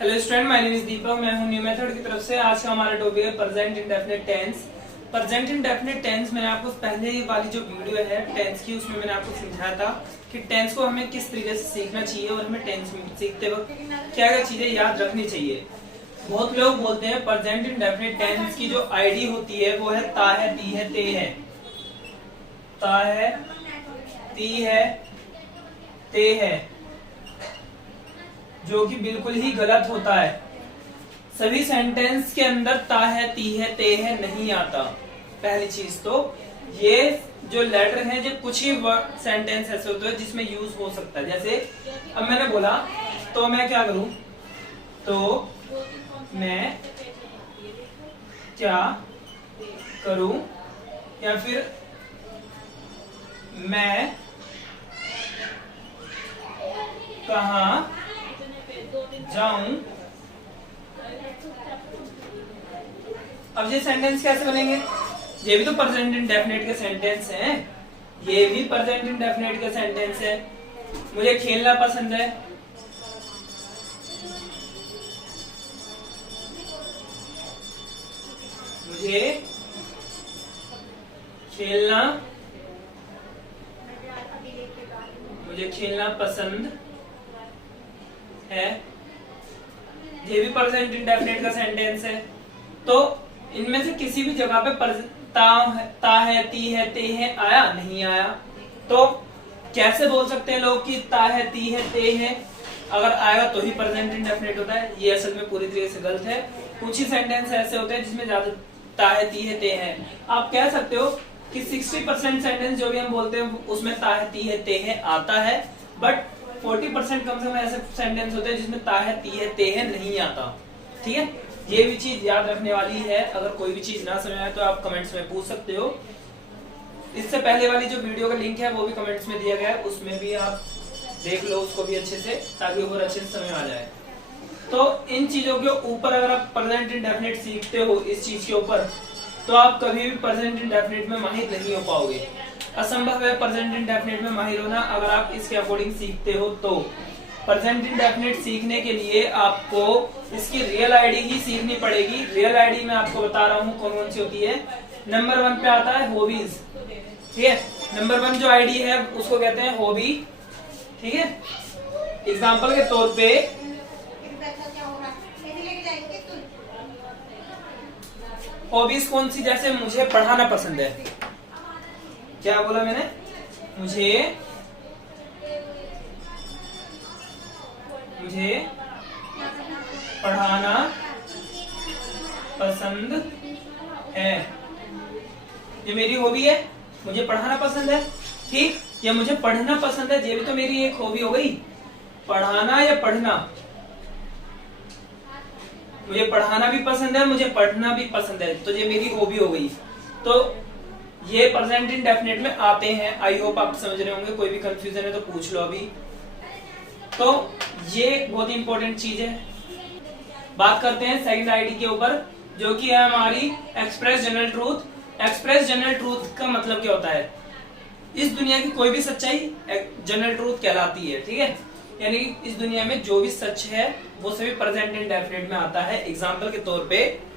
Hello student, my name is Deepak. मैं हूं new method की तरफ से। आज का हमारा टॉपिक है present indefinite tense. Present indefinite tense मैंने आपको पहले वाली जो वीडियो है टेंस की, उसमें मैंने आपको समझाया था कि टेंस को हमें किस तरीके से सीखना चाहिए और हमें टेंस सीखते वक्त क्या क्या चीजें याद रखनी चाहिए। बहुत लोग बोलते हैं प्रेजेंट इंडेफिनिट टेंस की जो आईडी होती है वो है ता है, ती है, ते है। ता है, ती है, ते है, जो कि बिल्कुल ही गलत होता है। सभी सेंटेंस के अंदर ता है, ती है, ते है नहीं आता। पहली चीज तो ये जो लेटर है, जो कुछ ही सेंटेंस ऐसे होते हैं जिसमें यूज हो सकता है। जैसे अब मैंने बोला तो मैं क्या करूं, तो मैं क्या करूं, या फिर मैं कहां जाऊं। अब ये सेंटेंस कैसे बनेंगे? ये भी तो प्रेजेंट इंडेफिनिट के सेंटेंस हैं। ये भी प्रेजेंट इंडेफिनिट के सेंटेंस है। मुझे खेलना पसंद है, मुझे खेलना पसंद है, ये भी प्रेजेंट इंडेफिनिट का सेंटेंस है। तो इनमें से किसी भी जगह पे ता है, ती है, ते है आया नहीं आया? तो कैसे बोल सकते हैं लोग कि ता है, ती है, ते है? अगर आएगा तो ही प्रेजेंट इंडेफिनिट होता है। ये असल में पूरी तरीके से गलत है। कुछ ही सेंटेंस ऐसे होते हैं जिसमें ज्यादा ता है, ती है, ते है। आप कह सकते हो कि 60% सेंटेंस जो भी हम बोलते हैं उसमें ता है, ती है, ते है आता है, बट 40% कम से कम ऐसे सेंटेंस होते हैं जिसमें ता है, ती है, ते है नहीं आता। ठीक है, ये भी चीज याद रखने वाली है। अगर कोई भी चीज ना समझ आए तो आप कमेंट्स में पूछ सकते हो। इससे पहले वाली जो वीडियो का लिंक है वो भी कमेंट्स में दिया गया है, उसमें भी आप देख लो उसको भी अच्छे से, ताकि और अच्छे से समझ आ जाए। तो इन चीजों के ऊपर अगर आप प्रेजेंट इंडेफिनिट सीखते हो, इस चीज के ऊपर, तो आप कभी भी प्रेजेंट इंडेफिनिट में माहिर नहीं हो पाओगे। असंभव है प्रेजेंट इंडेफिनिट में माहिर होना अगर आप इसके अकॉर्डिंग सीखते हो। तो प्रेजेंट इंडेफिनिट सीखने के लिए आपको इसकी रियल आईडी ही सीखनी पड़ेगी। रियल आईडी मैं आपको बता रहा हूँ कौन कौन सी होती है। नंबर 1 पे आता है हॉबीज। ठीक है, नंबर 1 जो आईडी है उसको कहते हैं हॉबी। ठीक है, एग्जाम्पल के तौर पे हॉबीज कौन सी? जैसे मुझे पढ़ाना पसंद है। क्या बोला मैंने? मुझे पढ़ाना पसंद है, ये मेरी हॉबी है। मुझे पढ़ाना पसंद है, ठीक। या मुझे पढ़ना पसंद है, ये भी तो मेरी एक हॉबी हो गई। पढ़ाना या पढ़ना, मुझे पढ़ाना भी पसंद है, मुझे पढ़ना भी पसंद है, तो ये मेरी हॉबी हो गई। तो ये प्रेजेंट इंडेफिनिट में आते हैं। आई होप आप समझ रहे होंगे। कोई भी कंफ्यूजन है तो पूछ लो अभी। तो ये बहुत इंपॉर्टेंट चीज है। बात करते हैं सेकंड आईडी के ऊपर, जो कि है हमारी express general truth. Express general truth का मतलब क्या होता है? इस दुनिया की कोई भी सच्चाई जनरल ट्रूथ कहलाती है। ठीक है, यानी इस दुनिया में जो भी सच है वो सभी प्रेजेंट इंडेफिनिट में आता है। एग्जाम्पल के तौर पे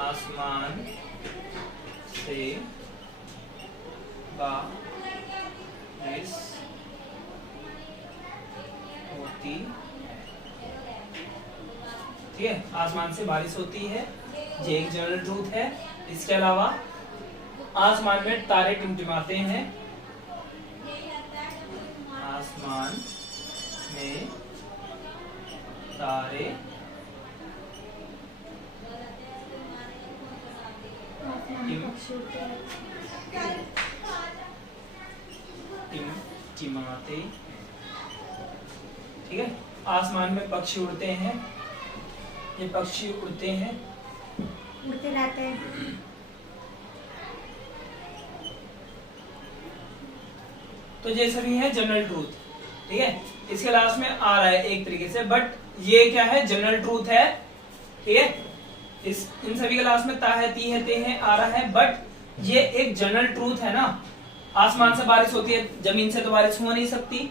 आसमान से बारिश होती। ठीक है, आसमान से बारिश होती है, ये एक जनरल ट्रूथ है। इसके अलावा आसमान में तारे टिमटिमाते हैं। आसमान में तारे टिमटिमाते। ठीक है, आसमान में पक्षी उड़ते हैं, ये पक्षी उड़ते हैं, उड़ते रहते हैं। तो ये सभी है जनरल ट्रूथ, ठीक है। इसके लास्ट में आ रहा है एक तरीके से, बट ये क्या है, जनरल ट्रूथ है, ठीक है। इन सभी के लास्ट में ता है, ती है, ते है आ रहा है, बट ये एक जनरल ट्रूथ है ना। आसमान से बारिश होती है, जमीन से तो बारिश हो नहीं सकती।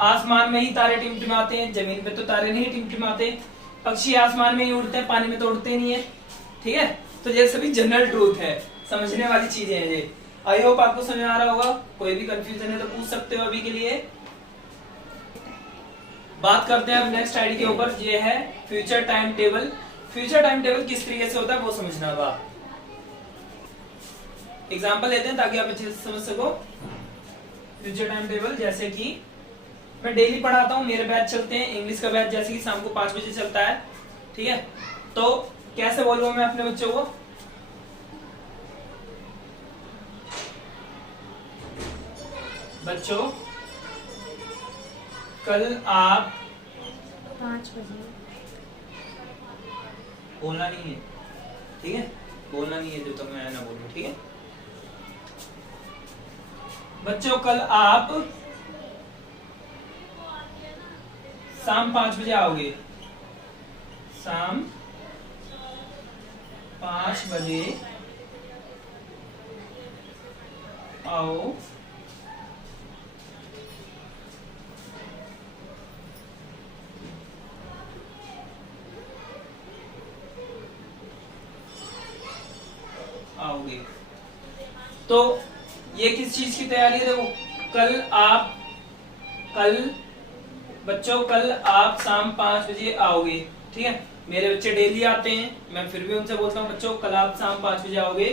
आसमान में ही तारे टिमटिमाते हैं, जमीन पे तो तारे नहीं टिमटिमाते। पक्षी आसमान में ही उड़ते हैं, पानी में तो उड़ते नहीं है, ठीक है। तो ये सभी जनरल ट्रूथ है, समझने वाली चीजें हैं ये। आई होप आपको समझ आ रहा होगा। कोई भी कंफ्यूजन है तो पूछ सकते हो अभी के लिए। बात करते हैं अब नेक्स्ट आईडी के ऊपर, ये है future time table. Future time table किस तरीके से होता है वो समझना होगा। एग्जांपल लेते हैं ताकि आप अच्छे से समझ सको। फ्यूचर टाइम टेबल, जैसे कि मैं डेली पढ़ाता हूँ, मेरे बैच चलते हैं, इंग्लिश का बैच जैसे कि शाम को 5 बजे चलता है, ठीक है। तो कैसे बोलूंगा मैं अपने बच्चों को, बच्चों कल आप 5 बजे, बोलना नहीं है, ठीक है, बोलना नहीं है जब तक मैं ना बोलूं, ठीक है। बच्चों कल आप शाम 5 बजे आओगे, शाम 5 बजे आओ, आओगे। तो ये किस चीज की तैयारी है, देखो कल बच्चों कल आप शाम 5 बजे आओगे, ठीक है। मेरे बच्चे डेली आते हैं, मैं फिर भी उनसे बोलता हूँ बच्चों कल आप शाम 5 बजे आओगे।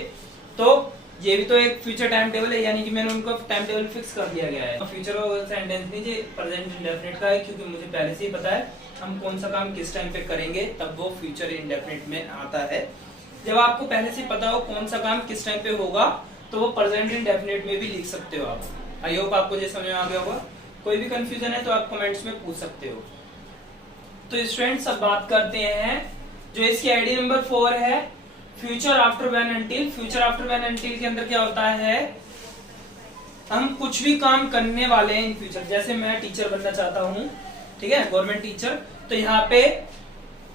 तो ये भी तो एक फ्यूचर टाइम टेबल है, यानी कि मैंने उनको टाइम टेबल फिक्स कर दिया गया है। फ्यूचर सेंटेंस नहीं, ये प्रेजेंट इंडेफिनिट का है, क्योंकि मुझे पहले से ही पता है हम कौन सा काम किस टाइम पे करेंगे, तब वो फ्यूचर इंडेफिनिट में आता है। जब आपको पहले से पता हो कौन सा काम किस टाइम पे होगा, तो वो प्रेजेंट इंडेफिनिट में भी लिख सकते हो आप। आई होप आपको ये समझ में आ गया होगा। कोई भी कंफ्यूजन है तो आप कमेंट्स में पूछ सकते हो। तो स्टूडेंट्स अब बात करते हैं जो इसकी आईडी नंबर 4 है, future after when until. Future after when until के अंदर क्या होता है, हम कुछ भी काम करने वाले हैं इन फ्यूचर। जैसे मैं टीचर बनना चाहता हूँ, ठीक है, गवर्नमेंट टीचर, तो यहाँ पे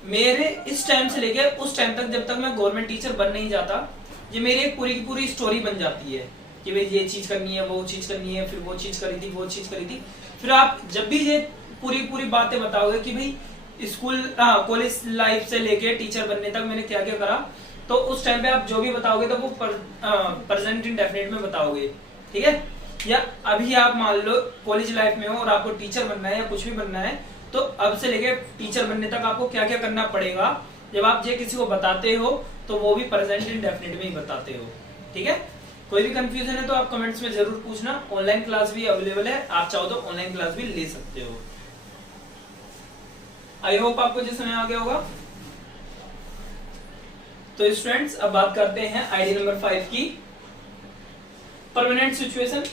मेरे इस टाइम से लेके उस टाइम तक, जब तक मैं गवर्नमेंट टीचर बन नहीं जाता, ये मेरी एक पूरी की पूरी स्टोरी बन जाती है कि भाई ये चीज करनी है, वो चीज करनी है, फिर वो चीज करी थी, वो चीज करी थी। फिर आप जब भी ये पूरी बातें बताओगे कि भाई स्कूल कॉलेज लाइफ से लेके टीचर बनने तक मैंने क्या क्या करा, तो उस टाइम पे आप जो भी बताओगे तो वो प्रेजेंट इंडेफिनिट में बताओगे, ठीक है। या अभी आप मान लो कॉलेज लाइफ में हो और आपको टीचर बनना है या कुछ भी बनना है, तो अब से लेके टीचर बनने तक आपको क्या क्या करना पड़ेगा, जब आप ये किसी को बताते हो तो वो भी प्रेजेंट इंडेफिनिट में ही बताते हो, ठीक है। कोई भी कंफ्यूजन है तो आप कमेंट्स में जरूर पूछना। ऑनलाइन क्लास भी अवेलेबल है, आप चाहो तो ऑनलाइन क्लास भी ले सकते हो। आई होप आपको जो समझ आ गया होगा। तो स्टूडेंट्स अब बात करते हैं आईडी नंबर 5 की, परमानेंट सिचुएशन।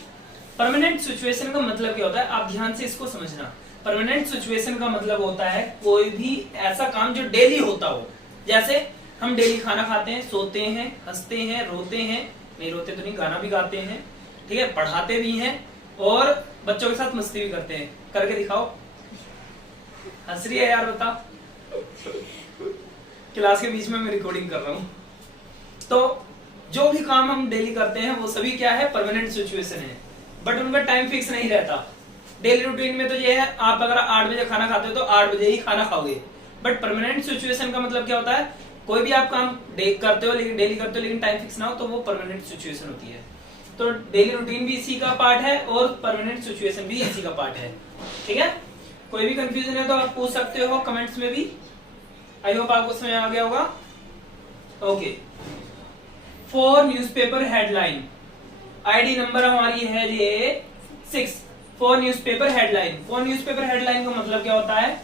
परमानेंट सिचुएशन का मतलब क्या होता है, आप ध्यान से इसको समझना। परमानेंट सिचुएशन का मतलब होता है कोई भी ऐसा काम जो डेली होता हो। जैसे हम डेली खाना खाते हैं, सोते हैं, हंसते हैं, रोते हैं, नहीं रोते तो नहीं, गाना भी गाते हैं, ठीक है, पढ़ाते भी हैं और बच्चों के साथ मस्ती भी करते हैं। करके दिखाओ, हंस रही है यार, बता। क्लास के बीच में मैं रिकॉर्डिंग कर रहा हूँ। तो जो भी काम हम डेली करते हैं वो सभी क्या है, परमानेंट सिचुएशन है, बट उनका टाइम फिक्स नहीं रहता। डेली रूटीन में तो ये है, आप अगर 8 बजे खाना खाते हो तो 8 बजे ही खाना खाओगे। बट परमानेंट सिचुएशन का मतलब क्या होता है, कोई भी आप काम करते हो लेकिन डेली करते हो लेकिन टाइम फिक्स ना हो, तो वो परमानेंट सिचुएशन होती है। तो डेली रूटीन भी इसी का पार्ट है और परमानेंट सिचुएशन भी इसी का पार्ट है, ठीक है। कोई भी कंफ्यूजन है तो आप पूछ सकते हो कमेंट्स में भी। आई होप आपको समझ आ गया होगा। Okay, 4 newspaper headline, ID number हमारी है ये 6। 4 न्यूज़पेपर हेडलाइन। 4 न्यूज़पेपर हेडलाइन का मतलब क्या होता है,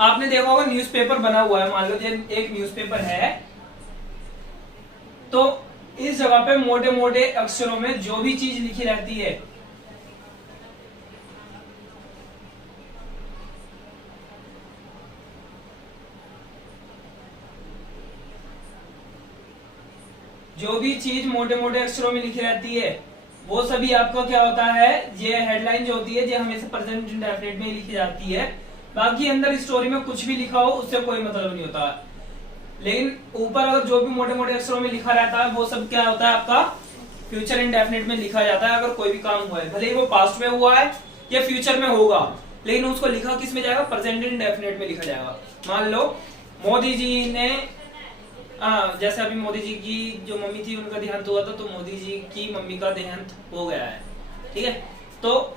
आपने देखा होगा न्यूज़पेपर बना हुआ है, मान लो एक न्यूज़पेपर है, तो इस जगह पे मोटे मोटे अक्षरों में जो भी चीज लिखी रहती है, जो भी चीज मोटे मोटे अक्षरों में लिखी रहती है वो सभी आपका क्या होता है, ये हेडलाइन जो होती है ये हमेशा प्रेजेंट इंडेफिनिट में लिखी जाती है। बाकी अंदर स्टोरी में कुछ भी लिखा हो उससे कोई मतलब नहीं होता, लेकिन ऊपर अगर जो भी मोटे मोटे अक्षरों में लिखा रहता है वो सब क्या होता है आपका फ्यूचर इंडेफिनिट में लिखा जाता है। अगर कोई भी काम हुआ है, भले ही वो पास्ट में हुआ है या फ्यूचर में होगा, लेकिन उसको लिखा किस में जाएगा, प्रेजेंट इंडेफिनिट में लिखा जाएगा। मान लो मोदी जी ने जैसे अभी मोदी जी की जो मम्मी थी उनका देहांत हुआ था, तो मोदी जी की मम्मी का देहांत हो गया है, ठीक है। तो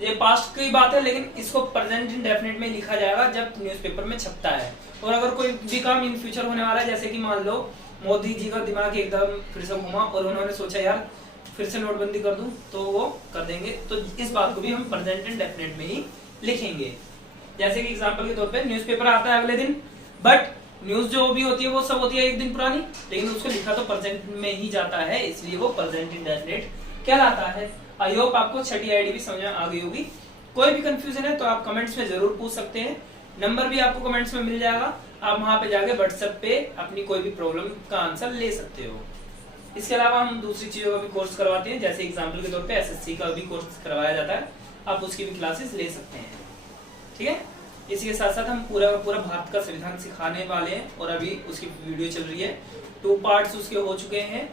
ये पास्ट की बात है, लेकिन इसको प्रेजेंट इंडेफिनिट में लिखा जाएगा जब न्यूज़पेपर में छपता है। और अगर कोई भी काम इन फ्यूचर होने वाला है, जैसे कि मान लो मोदी जी का दिमाग एकदम फिर से घुमा और उन्होंने सोचा यार फिर से नोटबंदी कर दूं, तो वो कर देंगे, तो इस बात को भी हम प्रेजेंट इंडेफिनिट में ही लिखेंगे। जैसे कि एग्जांपल के तौर पे न्यूज़पेपर आता है अगले दिन, बट न्यूज जो भी होती है वो सब होती है एक दिन पुरानी, लेकिन उसको लिखा तो प्रेजेंट में ही जाता है, इसलिए वो प्रेजेंट इंडेफिनिट कहलाता है। आई होप आपको छठी आईडी भी समझ में आ गई होगी। कोई भी कंफ्यूजन है तो आप कमेंट्स में जरूर पूछ सकते हैं, नंबर भी आपको कमेंट्स में मिल जाएगा, आप वहां पे जाके व्हाट्सएप पे अपनी कोई भी प्रॉब्लम का आंसर ले सकते हो। इसके अलावा हम दूसरी चीजों का भी कोर्स करवाते हैं, जैसे एग्जाम्पल के तौर पे एसएससी का भी कोर्स करवाया जाता है, आप उसकी भी क्लासेस ले सकते हैं, ठीक है। इसी के साथ साथ हम पूरा भारत का संविधान सिखाने वाले हैं, और अभी उसकी वीडियो चल रही है, 2 पार्ट्स उसके हो चुके हैं,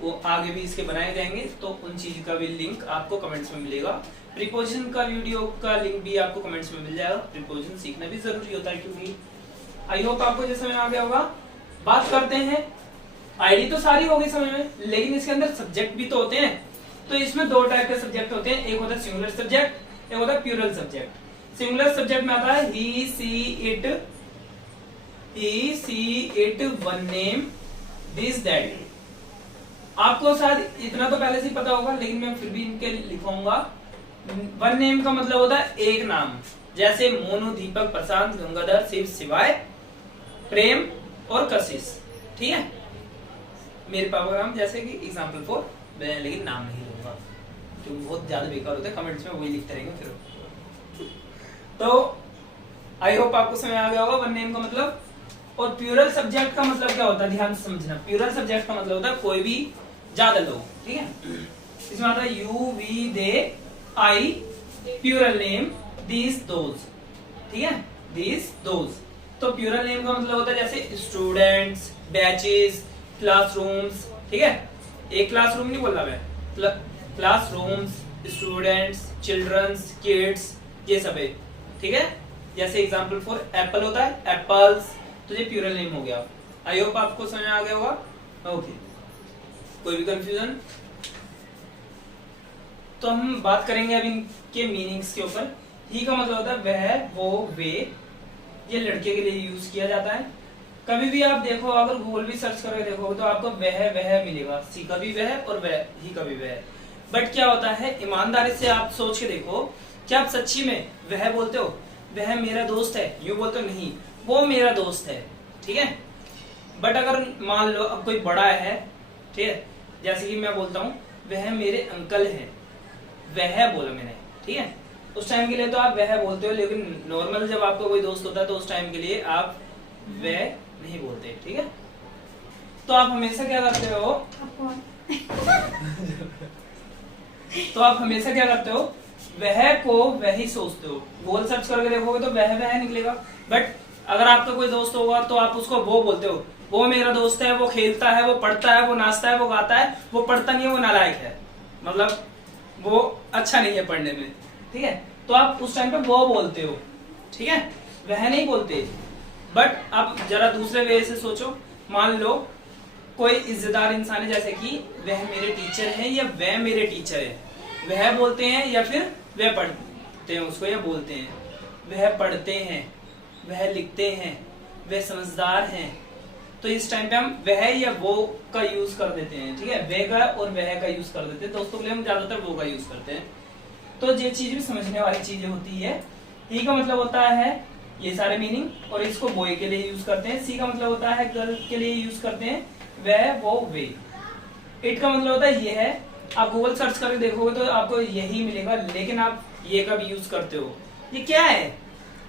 वो आगे भी इसके बनाए जाएंगे, तो उन चीज का भी लिंक आपको कमेंट्स में मिलेगा। प्रीपोजिशन का वीडियो का लिंक भी आपको कमेंट्स में मिल जाएगा, प्रीपोजिशन सीखना भी जरूरी होता है, क्योंकि आई होप आपको ये समझ में आ गया होगा। बात करते हैं, आईडी तो सारी होगी समझ में, लेकिन इसके अंदर सब्जेक्ट भी तो होते हैं। तो इसमें 2 टाइप के सब्जेक्ट होते हैं, एक होता है सिंगुलर सब्जेक्ट, एक होता है प्लूरल सब्जेक्ट। सिंगुलर सब्जेक्ट में आता है he she it one name this that. आपको शायद इतना तो पहले से ही पता होगा, लेकिन मैं फिर भी इनके लिखूंगा। वन नेम का मतलब होता है एक नाम, जैसे मोनू, दीपक, प्रशांत, गंगाधर, शिव, शिवाय, प्रेम और कशिश, ठीक है। मेरे पापा नाम जैसे कि एग्जाम्पल 4, मैं लेकिन नाम नहीं लूंगा क्योंकि बहुत ज्यादा बेकार होता है, कमेंट्स में वही लिखते रहेंगे फिर। तो आई होप आपको समझ आ गया होगा वन नेम का मतलब। और प्लूरल सब्जेक्ट का मतलब क्या होता है, ध्यान से समझना। प्लूरल सब्जेक्ट का मतलब होता है कोई भी ज्यादा लोग, ठीक है। इसमें आता है you, we, they, I, plural name, these, those, ठीक है, दीज, दोज। तो प्लूरल नेम का मतलब होता है जैसे स्टूडेंट्स, बैचेस, क्लासरूम्स, ठीक है। एक क्लासरूम नहीं बोल रहा मैं, क्लासरूम्स, स्टूडेंट्स, चिल्ड्रंस, किड्स, ये सब है, ठीक है। जैसे एग्जाम्पल 4 एप्पल होता है, एप्पल्स, तो ये प्लूरल नेम हो गया। आई होप आपको समझ आ गया होगा। ओके, कोई भी कंफ्यूजन? तो हम बात करेंगे अब इनके मीनिंग्स के ऊपर। ही का मतलब होता है वह, वो, वे, ये लड़के के लिए यूज किया जाता है। कभी भी आप देखो, अगर गूगल भी सर्च करके देखो तो आपको वह मिलेगा, सी का भी वह और वह, ही का भी वह। बट क्या होता है, ईमानदारी से आप सोच के देखो, क्या आप सच्ची में वह बोलते हो, वह मेरा दोस्त है, यूं बोलते हो? नहीं, वो मेरा दोस्त है, ठीक है। बट अगर मान लो अब कोई बड़ा है, ठीक है, जैसे कि मैं बोलता हूँ वह मेरे अंकल हैं, वह बोला मैंने, ठीक है, उस टाइम के लिए तो आप वह बोलते हो, लेकिन नॉर्मल जब आपका कोई दोस्त होता है तो उस टाइम के लिए आप वह नहीं बोलते, ठीक है। तो आप हमेशा क्या करते हो तो आप हमेशा क्या करते हो, वह को वह ही सोचते हो। गूगल सर्च करके देखोगे तो वह निकलेगा। बट अगर आपका कोई दोस्त होगा तो आप उसको वो बोलते हो, वो मेरा दोस्त है, वो खेलता है, वो पढ़ता है, वो नाचता है, वो गाता है, वो पढ़ता नहीं है, वो नालायक है, मतलब वो अच्छा नहीं है पढ़ने में, ठीक है। तो आप उस टाइम पे वो बोलते हो, ठीक है, वह नहीं बोलते। बट अब जरा दूसरे वे से सोचो, मान लो कोई इज्जतदार इंसान है, जैसे कि वह मेरे टीचर है या वह मेरे टीचर है, वह बोलते हैं या फिर वह पढ़ते हैं उसको, या बोलते हैं वह पढ़ते हैं, वह लिखते हैं, वह समझदार हैं। तो इस टाइम पे हम वह या वो का यूज कर देते हैं, ठीक है, वह का और वह का यूज कर देते हैं। दोस्तों के लिए हम ज्यादातर वो का यूज करते हैं। तो ये चीज भी समझने वाली चीजें होती है। ही का मतलब होता है ये सारे मीनिंग, और इसको बॉय के लिए यूज करते हैं। सी का मतलब होता है गर्ल के लिए यूज करते हैं, वह, वो, वे। इट का मतलब होता है ये है। आप गूगल सर्च करके देखोगे तो आपको यही मिलेगा, लेकिन आप ये का भी यूज करते हो। ये क्या है,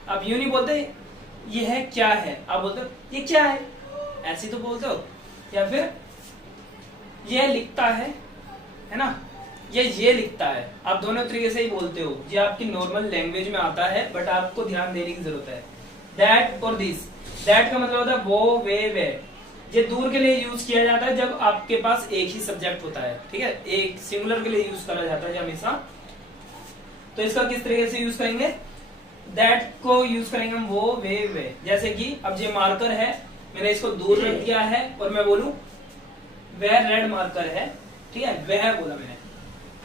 आप यूं नहीं बोलते ये है क्या है, आप बोलते हो ये क्या है, ऐसे तो बोलते हो। या फिर ये लिखता है ना, ये लिखता है। आप दोनों तरीके से ही बोलते हो, ये आपकी नॉर्मल लैंग्वेज में आता है, बट आपको ध्यान देने की जरूरत है। दैट और दिस, दैट का मतलब होता है वो, वे, वे। ये दूर के लिए यूज किया जाता है जब आपके पास एक ही सब्जेक्ट होता है, ठीक है, एक सिंगुलर के लिए यूज करा जाता है हमेशा। तो इसका किस तरीके से यूज करेंगे, दैट को यूज करेंगे हम वो, वे। जैसे कि अब ये मार्कर है, मैंने इसको दूर रख दिया है और मैं बोलूं वह रेड मार्कर है, ठीक है, वह बोला मैंने,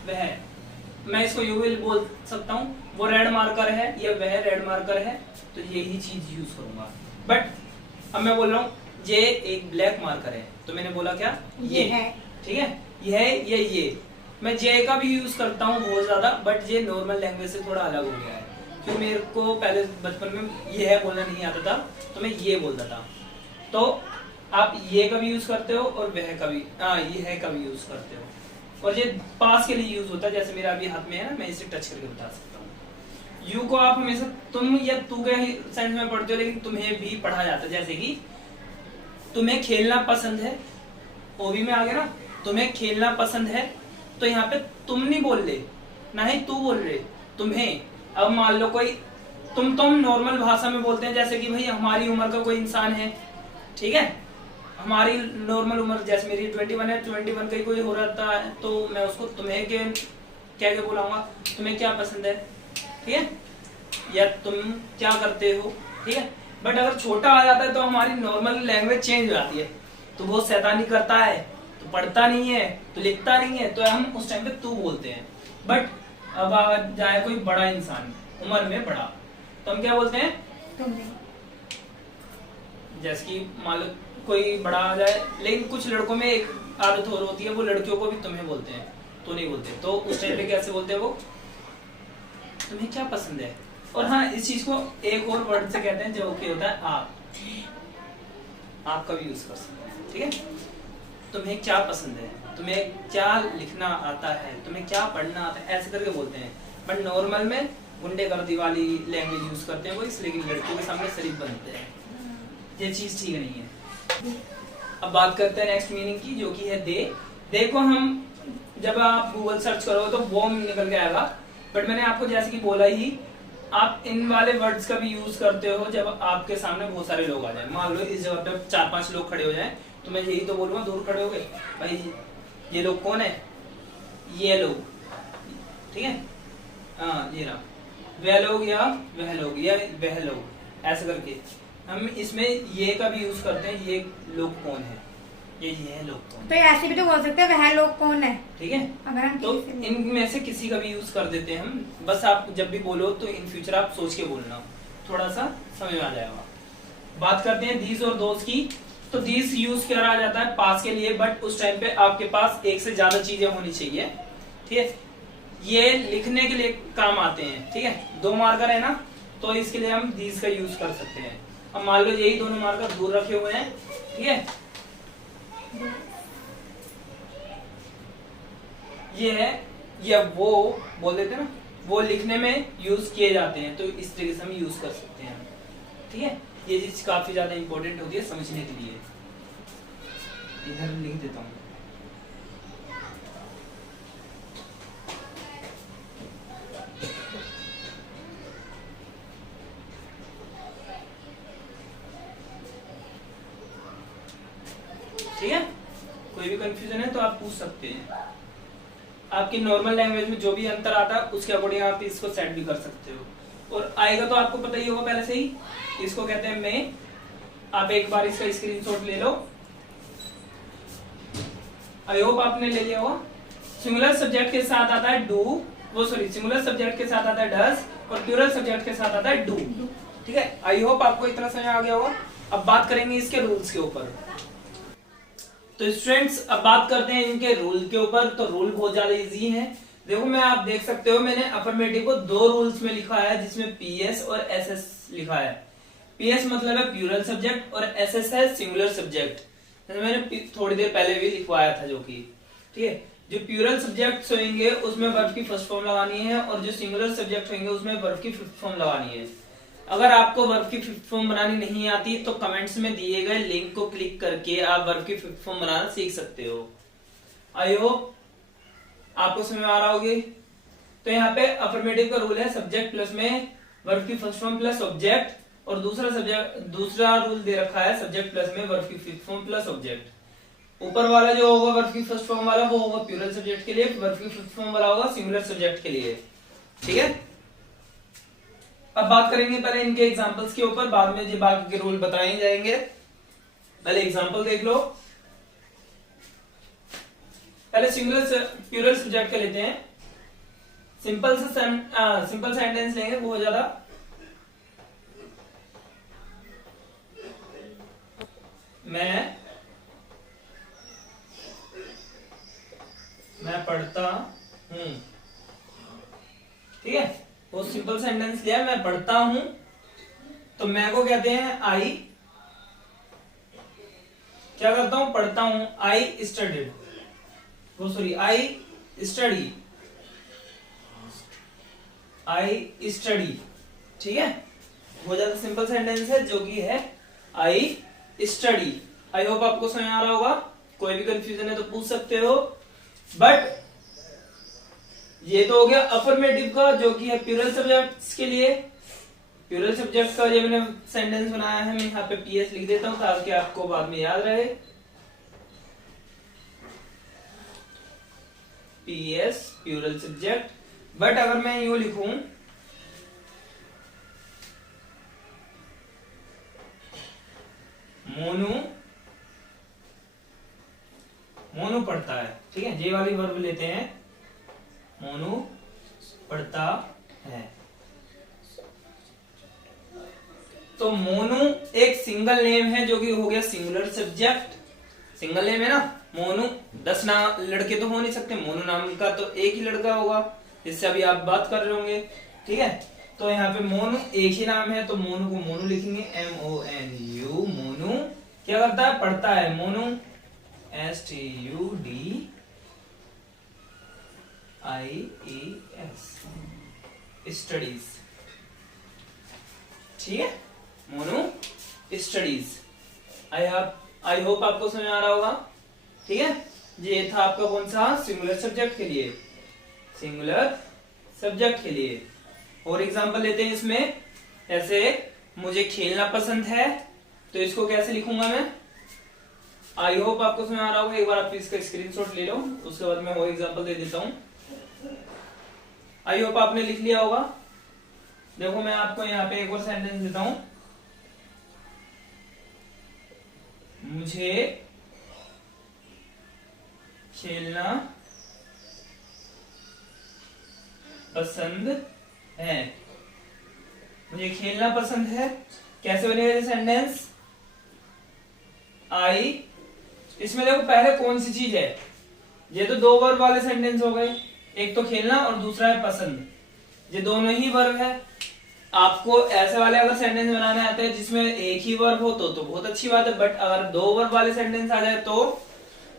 वह। मैं इसको यू भी बोल सकता हूं, वो रेड मार्कर है या वह रेड मार्कर है, तो यही चीज यूज करूंगा। बट अब मैं बोल रहा हूँ ये एक ब्लैक मार्कर है, तो मैंने बोला क्या, ये है, ठीक है, ये। मैं जे का भी यूज करता हूँ बहुत ज्यादा, बट ये नॉर्मल लैंग्वेज से थोड़ा अलग हो गया है, क्योंकि मेरे को पहले बचपन में ये है बोलना नहीं आता था, तो मैं ये बोलता था। तो आप ये का भी यूज करते हो और वह का भी, ये है का भी यूज करते हो, और ये पास के लिए यूज होता है। जैसे मेरा अभी हाथ में है ना, मैं इसे टच करके बता सकता हूँ। यू को आप हमेशा तुम या तू के सेंस में पढ़ते हो, लेकिन तुम्हें भी पढ़ा जाता है। जैसे कि तुम्हें खेलना पसंद है, ओबी में आ गया ना, तुम्हें खेलना पसंद है, तो यहाँ पे तुम नहीं बोल रहे, ना ही तू बोल रहे, तुम्हें। अब मान लो कोई तुम नॉर्मल भाषा में बोलते हैं, जैसे कि भाई हमारी उम्र का कोई इंसान है, ठीक है, हमारी नॉर्मल उम्र, जैसे मेरी 21 है, 21 का ही कोई हो रहता है, तो मैं उसको तुम्हें के क्या बुलाऊंगा, तुम्हें क्या पसंद है, ठीक है, या तुम क्या करते हो, ठीक है। बट अगर छोटा आ जाता है तो हमारी नॉर्मल लैंग्वेज चेंज हो जाती है, तो वो शैतानी करता है, तो पढ़ता नहीं है, तो लिखता नहीं है, तो हम उस टाइम पे तू बोलते हैं। बट अब आ जाए कोई बड़ा इंसान, उम्र में बड़ा, तो हम क्या बोलते हैं, तुमने। जैसे कि मान लो कोई बड़ा आ जाए, लेकिन कुछ लड़कों में एक आदत और होती है, वो लड़कियों को भी तुम्हें बोलते हैं, तो नहीं बोलते, तो उस टाइम पे कैसे बोलते हैं, वो तुम्हें क्या पसंद है। और हाँ, इस चीज को एक और वर्ड से कहते हैं जो कि होता है आप का भी यूज कर सकते हैं, ठीक है। तुम्हें क्या पसंद है, तुम्हें क्या लिखना आता है, तुम्हें क्या पढ़ना आता है, ऐसे करके बोलते हैं। बट नॉर्मल में गुंडेगर्दी वाली लैंग्वेज यूज करते हैं वो, इसलिए लड़कियों के सामने शरीफ बनते हैं, ये चीज ठीक नहीं है। अब बात करते हैं नेक्स्ट मीनिंग की, जो कि है दे। देखो हम जब आप गूगल सर्च करोगे तो वो निकल के आएगा, बट मैंने आपको जैसे कि बोला ही, आप इन वाले वर्ड्स का भी यूज करते हो जब आपके सामने बहुत सारे लोग आ जाए। मान लो इस जगह पे 4-5 लोग खड़े हो जाएं, तो मैं यही तो बोलूंगा, दूर खड़े हो गए, भाई ये लोग कौन है, ये लोग, ठीक है, हाँ ये रहा, वह लोग या वह लोग या वह लोग, ऐसे करके हम इसमें ये का भी यूज करते हैं, ये लोग कौन है, ये लोग कौन, तो ऐसे भी तो बोल सकते हैं वह लोग कौन है, ठीक है। अगर हम तो इनमें से किसी का भी यूज कर देते हैं हम। बस आप जब भी बोलो तो इन फ्यूचर आप सोच के बोलना, थोड़ा सा समझ में आ जाएगा। बात करते हैं दीज और दोज की। तो दीज यूज करा जाता है पास के लिए, बट उस टाइम पे आपके पास एक से ज्यादा चीजें होनी चाहिए, ठीक है। ये लिखने के लिए काम आते हैं, ठीक है, 2 मार्कर है ना, तो इसके लिए हम दीज का यूज कर सकते हैं। अब मान लो यही दोनों मार्कर दूर रखे हुए हैं, ठीक है, ये है, या वो बोल देते हैं ना, वो लिखने में यूज किए जाते हैं, तो इस तरीके से हम यूज कर सकते हैं, ठीक है। ये चीज काफी ज्यादा इंपॉर्टेंट होती है समझने के लिए। इधर लिख देता हूँ, ठीक है। कोई भी कंफ्यूजन है तो आप पूछ सकते हैं। आपकी नॉर्मल लैंग्वेज में जो भी अंतर आता है उसके अकॉर्डिंग आप इसको सेट भी कर सकते हो, और आएगा तो आपको पता ही होगा पहले से ही। इसको कहते हैं मैं। आप एक बार इसका स्क्रीनशॉट ले लो, आई होप आपने ले लिया होगा। सिंगुलर सब्जेक्ट के साथ आता है डू, सिंगुलर सब्जेक्ट के साथ आता है डज, और प्लूरल सब्जेक्ट के साथ आता है डू, ठीक है। आई होप आपको इतना समझ आ गया होगा। अब बात करेंगे इसके रूल्स के ऊपर। तो स्टूडेंट्स अब बात करते हैं इनके रूल के ऊपर। तो रूल बहुत ज्यादा इजी है। देखो मैं, आप देख सकते हो मैंने अफर्मेटिव को 2 रूल्स में लिखा है, जिसमें पीएस और एसएस लिखा है। पीएस मतलब है प्लूरल सब्जेक्ट और एसएस है सिंगुलर सब्जेक्ट। मैंने थोड़ी देर पहले भी लिखवाया था, जो कि ठीक है। जो प्लूरल सब्जेक्ट होंगे उसमें वर्ब की फर्स्ट फॉर्म लगानी है, और जो सिंगुलर सब्जेक्ट होंगे उसमें वर्ब की फिफ्थ फॉर्म लगानी है। अगर आपको वर्ब की फिफ्थ फॉर्म बनानी नहीं आती तो कमेंट्स में दिए गए लिंक को क्लिक करके आप वर्ब की फिफ्थ फॉर्म बनाना सीख सकते हो। आई होप आपको समझ में आ रहा होगी। तो यहाँ पे अफर्मेटिव का रूल है सब्जेक्ट प्लस में वर्ब की फर्स्ट फॉर्म प्लस ऑब्जेक्ट, और दूसरा रूल दे रखा है सब्जेक्ट प्लस में वर्ब की फिफ्थ फॉर्म प्लस ऑब्जेक्ट। ऊपर वाला जो होगा वर्ब की फर्स्ट फॉर्म वाला वो होगा प्लूरल सब्जेक्ट के लिए, वर्ब की फिफ्थ फॉर्म वाला होगा सिंगुलर सब्जेक्ट के लिए। ठीक है, अब बात करेंगे पहले इनके एग्जांपल्स के ऊपर, बाद में जो बाकी के रूल बताए जाएंगे। पहले एग्जांपल देख लो। पहले सिंगुलर प्लूरल सब्जेक्ट का लेते हैं। सिंपल सेंटेंस लेंगे बहुत ज्यादा। मैं पढ़ता हूं। ठीक है, वो सिंपल सेंटेंस लिया, मैं पढ़ता हूं, तो मैं को कहते हैं आई क्या करता हूं, पढ़ता हूं। आई स्टडीड, वो sorry I study, I study. ठीक है, बहुत ज्यादा सिंपल सेंटेंस है जो कि है आई स्टडी। आई होप आपको समझ आ रहा होगा। कोई भी कंफ्यूजन है तो पूछ सकते हो। बट ये तो हो गया अफर्मेटिव का जो कि है प्लूरल सब्जेक्ट्स के लिए। प्लूरल सब्जेक्ट का जो मैंने सेंटेंस बनाया है, मैं यहाँ पे पीएस लिख देता हूं ताकि आपको बाद में याद रहे। PS plural subject. बट अगर मैं यूं लिखूं मोनू पढ़ता है। ठीक है, ये वाली वर्ब लेते हैं, मोनू पढ़ता है। तो मोनू एक सिंगल नेम है जो कि हो गया सिंगुलर सब्जेक्ट। सिंगल नेम है ना, मोनू 10 लड़के तो हो नहीं सकते, मोनू नाम का तो एक ही लड़का होगा, जिससे अभी आप बात कर रहे होंगे। ठीक है, तो यहाँ पे मोनू एक ही नाम है, तो मोनू को मोनू लिखेंगे, MONU। मोनू क्या करता है, पढ़ता है। Monu STUDIES, studies. ठीक है, मोनू स्टडीज। आई होप आपको समझ आ रहा होगा। ठीक है, ये था आपका कौन सा, सिंगुलर सब्जेक्ट के लिए। सिंगुलर सब्जेक्ट के लिए और एग्जांपल लेते हैं इसमें। ऐसे मुझे खेलना पसंद है, तो इसको कैसे लिखूंगा मैं। आई होप आपको समझ आ रहा होगा। एक बार आप इसका स्क्रीनशॉट ले लो, उसके बाद मैं वो एग्जांपल दे देता हूं। आई होप आपने लिख लिया होगा। देखो मैं आपको यहाँ पे एक और सेंटेंस देता हूं। मुझे खेलना पसंद है। मुझे खेलना पसंद है, कैसे बनेगा ये सेंटेंस। आई, इसमें देखो पहले कौन सी चीज है, ये तो दो वर्ब वाले सेंटेंस हो गए, एक तो खेलना और दूसरा है पसंद। ये दोनों ही वर्ब है। आपको ऐसे वाले अगर सेंटेंस बनाने आते हैं जिसमें एक ही वर्ब हो तो बहुत अच्छी बात है। बट अगर दो वर्ब वाले सेंटेंस आ जाए तो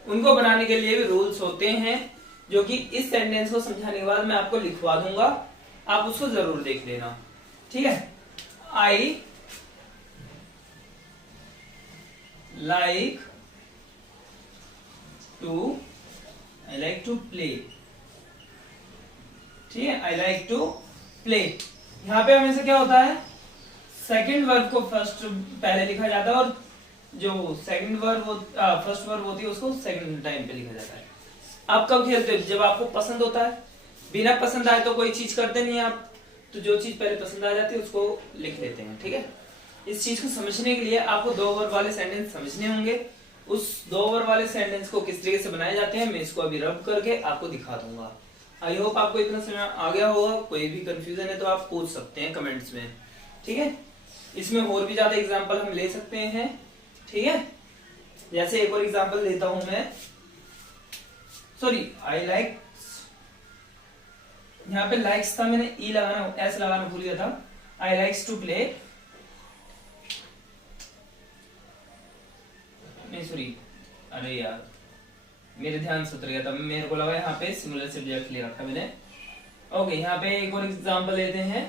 उनको बनाने के लिए भी रूल्स होते हैं, जो कि इस सेंटेंस को समझाने के बाद मैं आपको लिखवा दूंगा, आप उसको जरूर देख लेना। ठीक है, आई लाइक टू प्ले। ठीक है, आई लाइक टू प्ले। यहाँ पे हमेशा क्या होता है, सेकंड वर्ब को फर्स्ट पहले लिखा जाता है, और जो सेकंड वर्ब फर्स्ट वर्ब होती है उसको सेकंड टाइम पे लिखा जाता है। आप कब खेलते हो, जब आपको पसंद होता है। बिना पसंद आए तो कोई चीज करते नहीं आप, तो जो चीज पहले पसंद आ जाती है उसको लिख लेते हैं। ठीक है, इस चीज को समझने के लिए आपको दो वर्ब वाले सेंटेंस समझने होंगे। उस दो वर्ब वाले सेंटेंस को किस तरीके से बनाए जाते हैं मैं इसको अभी रब करके आपको दिखा दूंगा। आई होप आपको इतना समझ आ गया होगा। कोई भी कंफ्यूजन है तो आप पूछ सकते हैं कमेंट्स में। ठीक है, इसमें और भी ज्यादा एग्जांपल हम ले सकते हैं। ठीक है, जैसे एक और एग्जांपल लेता हूं मैं। सॉरी, आई लाइक, यहाँ पे लाइक्स था, मैंने ई लगाना एस लगाना भूल गया था। आई लाइक्स टू प्ले, नहीं सॉरी, अरे यार मेरे ध्यान से उतर गया था, मेरे को लगा यहाँ पे सिंगुलर सब्जेक्ट ले रखा मैंने। ओके, यहाँ पे एक और एग्जांपल लेते हैं।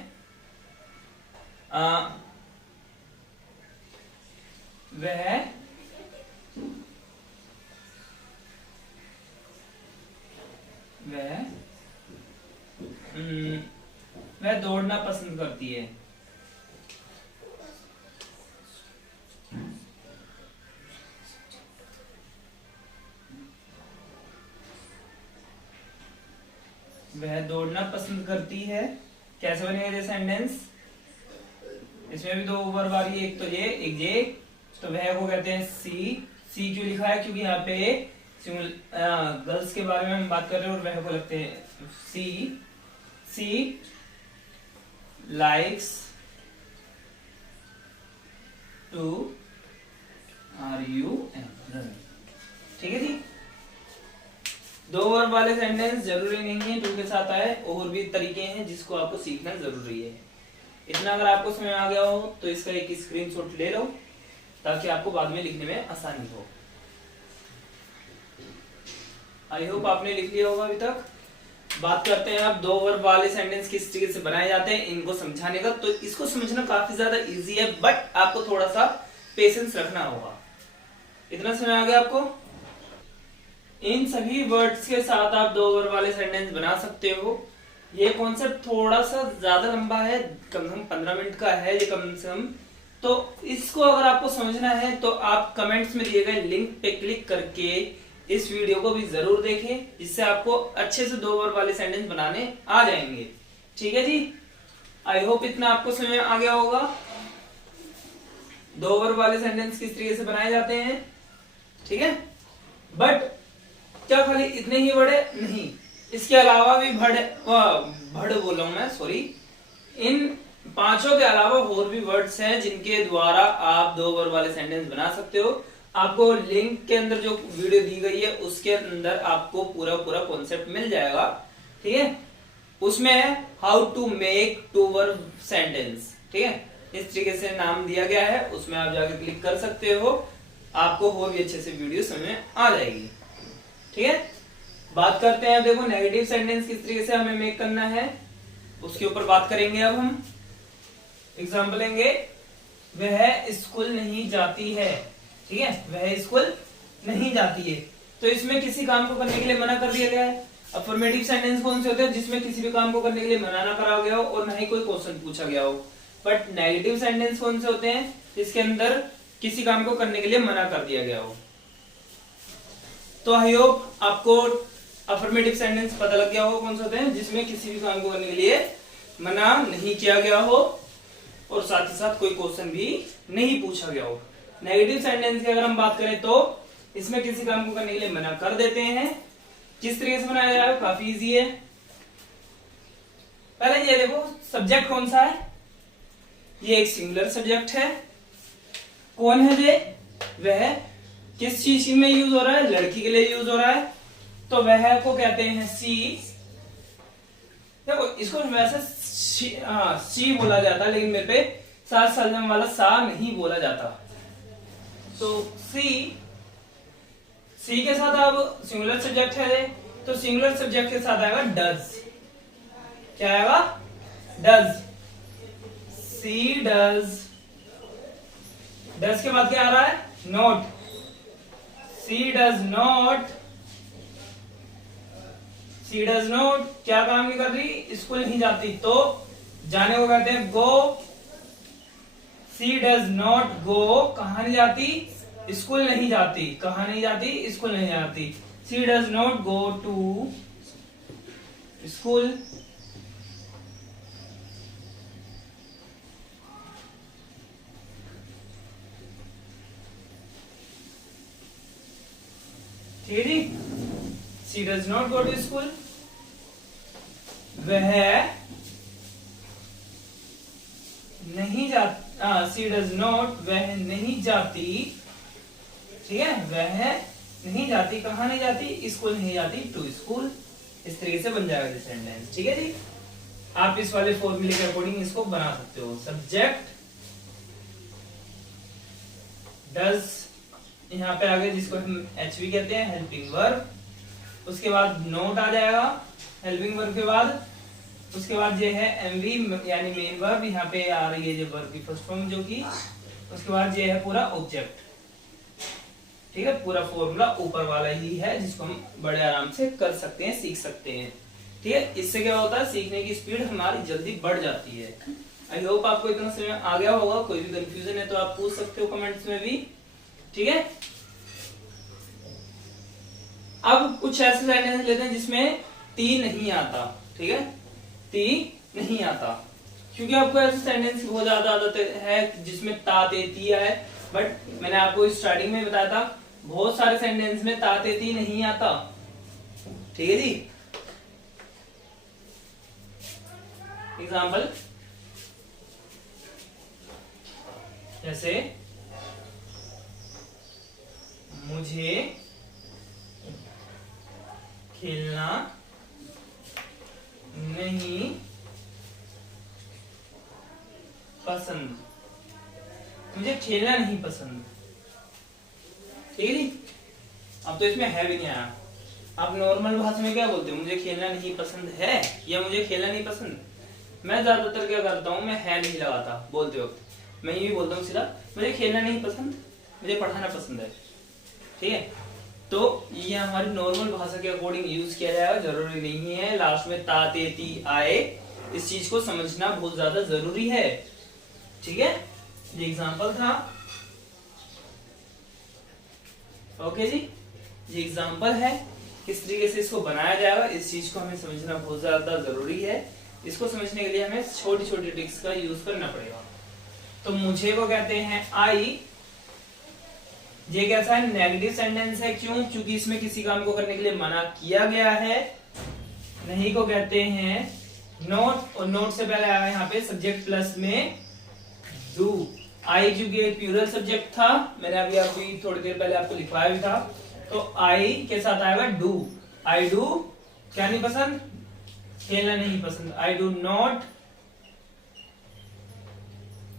वह वह दौड़ना पसंद करती है। वह दौड़ना पसंद करती है। कैसे बनेगा ये सेंटेंस? इसमें भी दो वर्ब आ रही है, एक तो ये एक ये। तो वह को कहते हैं सी। सी क्यों लिखा है? क्योंकि यहाँ पे गर्ल्स के बारे में हम बात कर रहे हैं और वह को लगते हैं सी। सी लाइक्स टू RUN रन। ठीक है जी। दो वर्ब वाले सेंटेंस जरूरी नहीं है टू के साथ आए, और भी तरीके हैं जिसको आपको सीखना जरूरी है। इतना अगर आपको समझ आ गया हो तो इसका एक स्क्रीनशॉट ले लो ताकि आपको बाद में लिखने में आसानी हो। आई होप आपने लिख लिया होगा अभी तक। बात करते हैं अब दो वर्ब वाले सेंटेंस किस तरीके से बनाए जाते हैं इनको समझाने का। तो इसको समझना काफी ज्यादा इजी है, बट आपको थोड़ा सा पेशेंस रखना होगा। इतना समझ आ गया आपको? इन सभी वर्ड्स के साथ आप दो वर्ब वाले सेंटेंस बना सकते हो। ये कॉन्सेप्ट थोड़ा सा ज्यादा लंबा है, कम से कम 15 मिनट का है ये कम से कम। तो इसको अगर आपको समझना है तो आप कमेंट्स में दिए गए लिंक पे क्लिक करके इस वीडियो को भी जरूर देखें, जिससे आपको अच्छे से दो वर्ब वाले सेंटेंस बनाने आ जाएंगे। ठीक है जी। आई होप इतना आपको समझ में आ गया होगा दो वर्ब वाले सेंटेंस किस तरीके से बनाए जाते हैं। ठीक है, बट क्या खाली इतने ही बड़े नहीं, इसके अलावा भी भड़ बोल रहा हूं मैं, सॉरी। इन पांचों के अलावा और भी वर्ड्स हैं जिनके द्वारा आप दो वर्ब वाले सेंटेंस बना सकते हो। आपको लिंक के अंदर जो वीडियो दी गई है उसके अंदर आपको पूरा कॉन्सेप्ट मिल जाएगा। ठीक है, उसमें how to make to verb sentence, ठीक है, इस तरीके से नाम दिया गया है। उसमें आप जाकर क्लिक कर सकते हो, आपको और भी अच्छे से वीडियो समझ में आ जाएगी। ठीक है, बात करते हैं। देखो नेगेटिव सेंटेंस किस तरीके से हमें मेक करना है उसके ऊपर बात करेंगे। अब हम एग्जाम्पल लेंगे। वह स्कूल नहीं जाती है। ठीक है, वह स्कूल नहीं जाती है। तो इसमें किसी काम को करने के लिए मना कर दिया गया है। अफर्मेटिव सेंटेंस कौन से होते हैं? जिसमें किसी भी काम को करने के लिए मना ना करा गया हो और ना ही कोई क्वेश्चन पूछा गया हो। बट नेगेटिव सेंटेंस कौन से होते हैं? जिसके अंदर किसी काम को करने के लिए मना कर दिया गया हो। तो आई होप आपको अफर्मेटिव सेंटेंस पता लग गया हो कौन से होते हैं, जिसमें किसी भी काम को करने के लिए मना नहीं किया गया हो और साथ ही साथ कोई क्वेश्चन भी नहीं पूछा गया हो। नेगेटिव सेंटेंस की अगर हम बात करें तो इसमें किसी काम को करने के लिए मना कर देते हैं। किस तरीके से बनाया जाएगा? काफी इजी है। पहले ये देखो, सब्जेक्ट कौन सा है? ये एक सिंगुलर सब्जेक्ट है। कौन है ये? वह किस चीज में यूज हो रहा है? लड़की के लिए यूज हो रहा है, तो वह को कहते हैं सी। देखो इसको वैसे सी बोला जाता है, लेकिन मेरे पे साथ सलजम वाला सा नहीं बोला जाता। तो सी के साथ अब सिंगुलर सब्जेक्ट है, तो सिंगुलर सब्जेक्ट के साथ आएगा डज। क्या आएगा? डज। C does. डज के बाद क्या आ रहा है? Not. She does not. She does not क्या काम नहीं कर रही? स्कूल नहीं जाती, तो जाने को कहते हैं गो। सी डज नॉट गो, कहां नहीं जाती? स्कूल नहीं जाती। कहां नहीं जाती? स्कूल नहीं जाती। She does not go to school. ठीक है जी। She does not go to school. वह नहीं जाती। सी डज नॉट, वह नहीं जाती। ठीक है, वह नहीं जाती। कहां नहीं जाती? स्कूल नहीं जाती, टू स्कूल। इस तरीके से बन जाएगा सेंटेंस। ठीक है जी। आप इस वाले फॉर्मूले के अकॉर्डिंग इसको बना सकते हो। सब्जेक्ट डज यहाँ पे आगे, जिसको हम HV कहते हैं, हेल्पिंग वर्ब। उसके बाद नोट आ जाएगा हेल्पिंग वर्ब के बाद। उसके बाद ये है MV यानी मेन वर्ब, यहाँ पे आ रही है जो वर्ब की फर्स्ट फॉर्म जो की। उसके बाद ये है पूरा ऑब्जेक्ट। ठीक है, पूरा फॉर्मूला ऊपर वाला ही है जिसको हम बड़े आराम से कर सकते हैं, सीख सकते हैं। ठीक है, इससे क्या होता है, सीखने की स्पीड हमारी जल्दी बढ़ जाती है। आई होप आपको इतना समझ आ गया होगा। कोई भी कंफ्यूजन है तो आप पूछ सकते हो कमेंट्स में भी। ठीक है, अब कुछ ऐसे सेंटेंस लेते हैं जिसमें ती नहीं आता। ठीक है, ती नहीं आता, क्योंकि आपको ऐसे सेंटेंस बहुत ज्यादा आदत है जिसमें ता ते ती है, बट मैंने आपको स्टार्टिंग में बताया था बहुत सारे सेंटेंस में ता ते ती नहीं आता। ठीक है जी, एग्जाम्पल जैसे मुझे खेलना नहीं पसंद, मुझे खेलना नहीं पसंद। ठीक है जी, अब तो इसमें है भी नहीं आया। आप नॉर्मल भाषा में क्या बोलते हो, मुझे खेलना नहीं पसंद है या मुझे खेलना नहीं पसंद। मैं ज्यादातर क्या करता हूँ, मैं है नहीं लगाता बोलते वक्त, मैं ये भी बोलता हूँ सीधा मुझे खेलना नहीं पसंद, मुझे पढ़ाना पसंद है। ठीक है, तो ये हमारी नॉर्मल भाषा के अकॉर्डिंग यूज किया जाएगा, जरूरी नहीं है लास्ट में ता ते ती आए। इस चीज को समझना बहुत ज्यादा जरूरी है। ठीक है, ये एग्जांपल था। ओके जी, ये एग्जांपल है, किस तरीके से इसको बनाया जाएगा इस चीज को हमें समझना बहुत ज्यादा जरूरी है। इसको समझने के लिए हमें छोटी छोटी ट्रिक्स का यूज करना पड़ेगा। तो मुझे को कहते हैं आई, ये कैसा है, नेगेटिव सेंटेंस है। क्यों, क्योंकि इसमें किसी काम को करने के लिए मना किया गया है। नहीं को कहते हैं नॉट, और नॉट से पहले आया यहाँ पे सब्जेक्ट प्लस में डू। आई क्योंकि एक प्लूरल सब्जेक्ट था, मैंने अभी आपको थोड़ी देर पहले आपको लिखवाया भी था, तो आई के साथ आएगा डू। आई डू क्या नहीं पसंद, खेलना नहीं पसंद। आई डू नॉट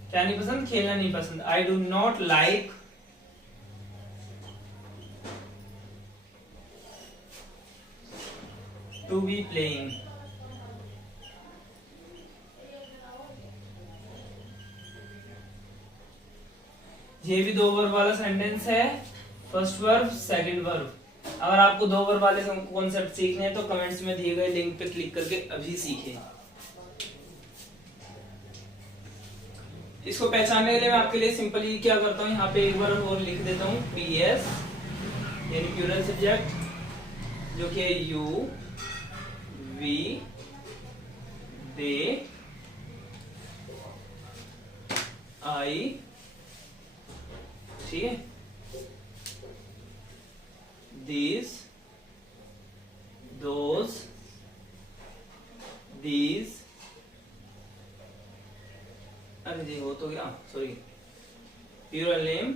क्या नहीं पसंद, खेलना नहीं पसंद। I do not like to be playing. ये भी दो वर्ब वाला सेंटेंस है, फर्स्ट वर्ब सेकंड वर्ब। अगर आपको दो वर्ब वाले कॉन्सेप्ट सीखने हैं तो कमेंट्स में दिए गए लिंक पे क्लिक करके अभी सीखें। इसको पहचानने के लिए मैं आपके लिए सिंपली क्या करता हूँ, यहाँ पे एक बार और लिख देता हूँ पीएस, यानी प्लूरल सब्जेक्ट, जो कि यू वी दे आई। ठीक है, these, those, these, अरे जी हो तो गया, sorry, plural name,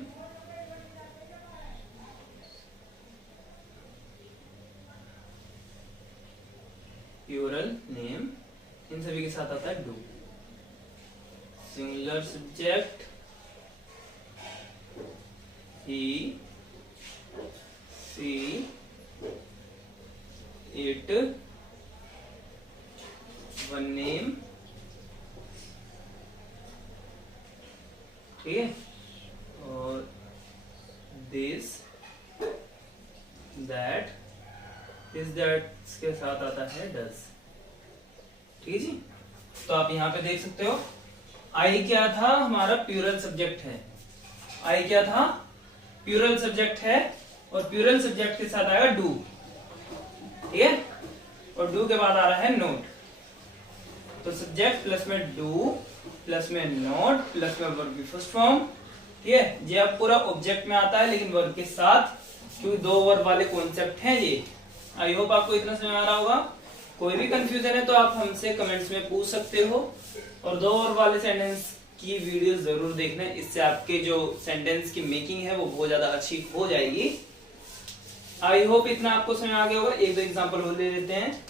plural name, इन सभी के साथ आता है do. Singular subject he, she, it, one name। ठीक है, और this, that, के साथ आता है does। ठीक है जी, तो आप यहाँ पे देख सकते हो आई क्या था, हमारा प्लूरल सब्जेक्ट है। आई क्या था, प्लूरल सब्जेक्ट है, और प्लूरल सब्जेक्ट के साथ आएगा डू। ठीक है, और डू के बाद आ रहा है नोट। तो सब्जेक्ट प्लस में डू प्लस में नोट प्लस में वर्ब की फर्स्ट फॉर्म। ठीक है, ये अब पूरा ऑब्जेक्ट में आता है लेकिन वर्ब के साथ, क्योंकि दो वर्ब वाले कॉन्सेप्ट हैं ये। आई होप आपको इतना समझ आ रहा होगा। कोई भी कंफ्यूजन है तो आप हमसे कमेंट्स में पूछ सकते हो, और दो वर्ब वाले सेंटेंस की वीडियो जरूर देखना, इससे आपके जो सेंटेंस की मेकिंग है वो बहुत ज्यादा अच्छी हो जाएगी। आई होप इतना आपको समझ आ गया होगा। एक दो एग्जांपल और ले लेते हैं।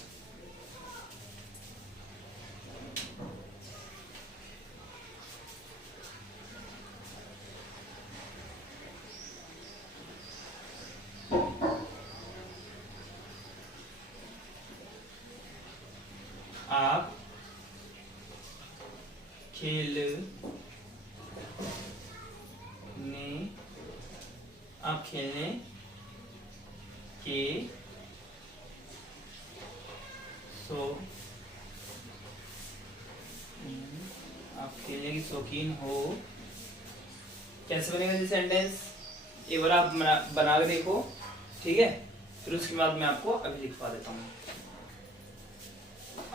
आप खेलने आप खेलने के आप खेलने की शौकीन हो। कैसे बनेगा ये सेंटेंस, एक बार आप बना के देखो, ठीक है, फिर उसके बाद मैं आपको अभी लिखवा देता हूँ।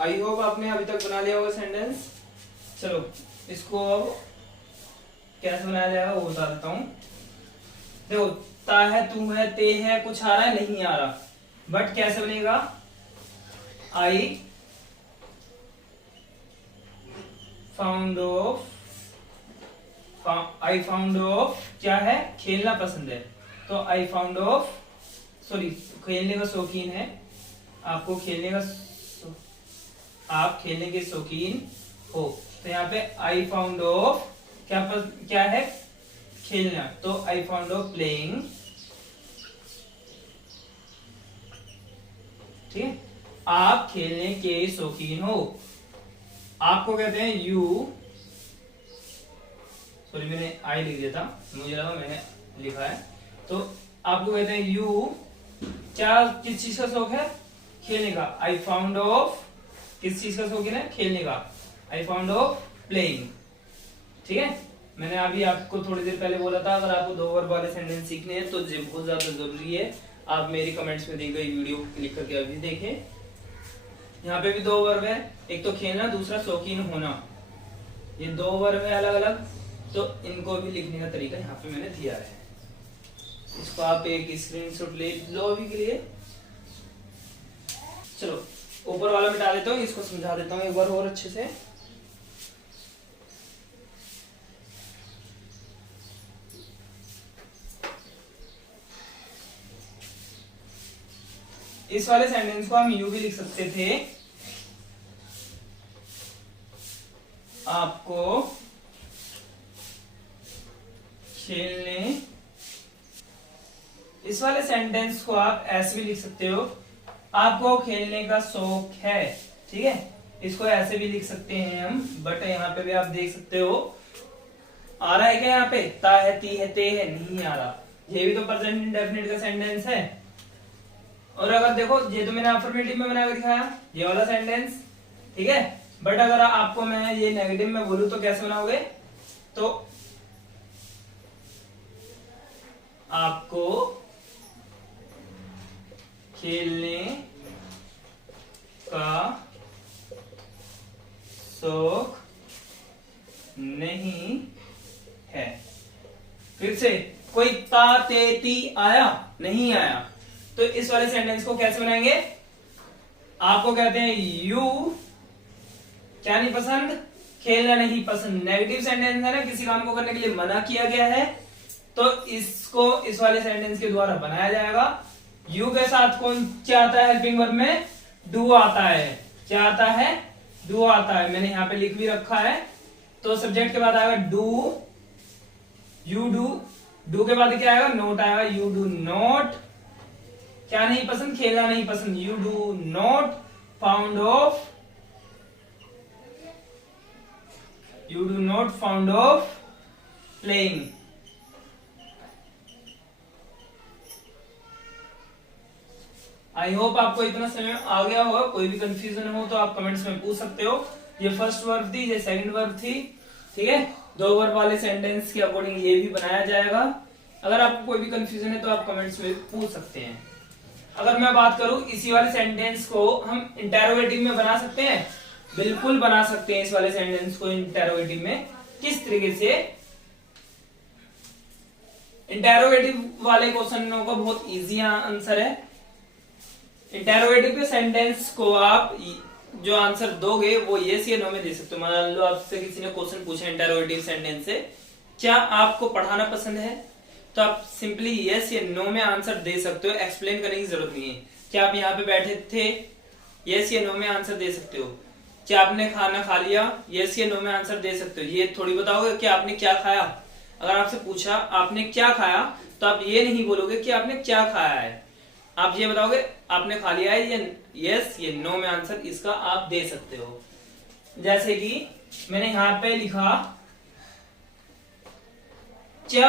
आई होप आपने अभी तक बना लिया होगा सेंटेंस। चलो इसको अब कैसे बनाया जाएगा वो बता देता हूँ। देखो, ता है, तू है, ते है, कुछ आ रहा है, नहीं आ रहा, बट कैसे बनेगा, आई फाउंड ऑफ क्या है, खेलना पसंद है, तो आई फाउंड ऑफ, सॉरी, खेलने का शौकीन है, आपको खेलने का आप खेलने के शौकीन हो, तो यहाँ पे आई फाउंड ऑफ क्या है, खेलना, तो आई फाउंड ऑफ प्लेइंग, ठीक है, आप खेलने के शौकीन हो, आपको कहते हैं यू, सॉरी मैंने आई लिख दिया था, मुझे लगा मैंने लिखा है, तो आपको कहते हैं यू क्या, किस चीज का शौक है, खेलने का, आई फाउंड ऑफ किस चीज का शौकीन है, खेलने का, आई फाउंड ऑफ प्लेइंग, ठीक है। मैंने अभी आपको थोड़ी देर पहले बोला था, अगर आपको 2 वर्ब वाले सेंटेंस सीखने हैं तो ये बहुत ज्यादा जरूरी है, आप मेरी कमेंट्स में दी गई वीडियो क्लिक करके अभी देखें। यहाँ पे भी 2 वर्ब है, एक तो खेलना, दूसरा शौकीन होना, ये 2 वर्ब है अलग अलग, तो इनको भी लिखने का तरीका यहाँ पे मैंने दिया है, इसको आप एक स्क्रीनशॉट ले लो अभी के लिए। चलो ऊपर वाला मिटा देता हूँ, इसको समझा देता हूँ एक बार और अच्छे से। इस वाले सेंटेंस को हम यूं भी लिख सकते थे, आपको खेलने, इस वाले सेंटेंस को आप ऐसे भी लिख सकते हो, आपको खेलने का शौक है, ठीक है, इसको ऐसे भी लिख सकते हैं हम, बट यहाँ पे भी आप देख सकते हो, आ रहा है क्या यहाँ पे, ता है, ती है, ते है, नहीं आ रहा, ये भी तो प्रेजेंट इंडेफिनिट का सेंटेंस है। और अगर देखो, ये तो मैंने अफर्मेटिव में बना के दिखाया ये वाला सेंटेंस, ठीक है, बट अगर आपको मैं ये नेगेटिव में बोलूं तो कैसे बनाओगे, तो आपको खेलने का शौक नहीं है, फिर से कोई ता ते ती आया, नहीं आया, तो इस वाले सेंटेंस को कैसे बनाएंगे, आपको कहते हैं यू क्या नहीं पसंद, खेलना नहीं पसंद, नेगेटिव सेंटेंस है ना, किसी काम को करने के लिए मना किया गया है, तो इसको इस वाले सेंटेंस के द्वारा बनाया जाएगा। यू के साथ कौन क्या आता है, हेल्पिंग वर्ब में डू आता है, क्या आता है, डू आता है, मैंने यहाँ पे लिख भी रखा है, तो सब्जेक्ट के बाद आएगा डू, यू डू के बाद क्या आएगा, नोट आएगा, यू डू नॉट, क्या नहीं पसंद, खेलना नहीं पसंद, you do not found of, you do not found of playing. I hope आपको इतना समझ आ गया होगा, कोई भी कंफ्यूजन हो तो आप कमेंट्स में पूछ सकते हो। ये फर्स्ट वर्ब थी, ये सेकंड वर्ब थी, ठीक है, 2 वर्ब वाले सेंटेंस के अकॉर्डिंग ये भी बनाया जाएगा। अगर आपको कोई भी कंफ्यूजन है तो आप कमेंट्स में पूछ सकते हैं। अगर मैं बात करूं, इसी वाले सेंटेंस को हम इंटेरोगेटिव में बना सकते हैं, बिल्कुल बना सकते हैं इस वाले सेंटेंस को इंटेरोगेटिव में। किस तरीके से, इंटेरोगेटिव वाले क्वेश्चनों का बहुत इजी आंसर है। इंटेरोगेटिव के सेंटेंस को आप जो आंसर दोगे वो यस या नो में दे सकते हो। मान लो आपसे किसी ने क्वेश्चन पूछा इंटेरोगेटिव सेंटेंस से, क्या आपको पढ़ाना पसंद है, तो आप सिंपली यस या नो में आंसर दे सकते हो, एक्सप्लेन करने की जरूरत नहीं है। क्या आप यहाँ पे बैठे थे, यस या नो में आंसर दे सकते हो। क्या आपने खाना खा लिया, यस या नो में आंसर दे सकते हो। ये थोड़ी बताओगे कि आपने क्या खाया। अगर आपसे पूछा आपने क्या खाया, तो आप ये नहीं बोलोगे कि आपने क्या खाया है, आप ये बताओगे आपने खा लिया है, या यस या नो में आंसर इसका आप दे सकते हो। जैसे कि मैंने यहाँ पे लिखा, क्या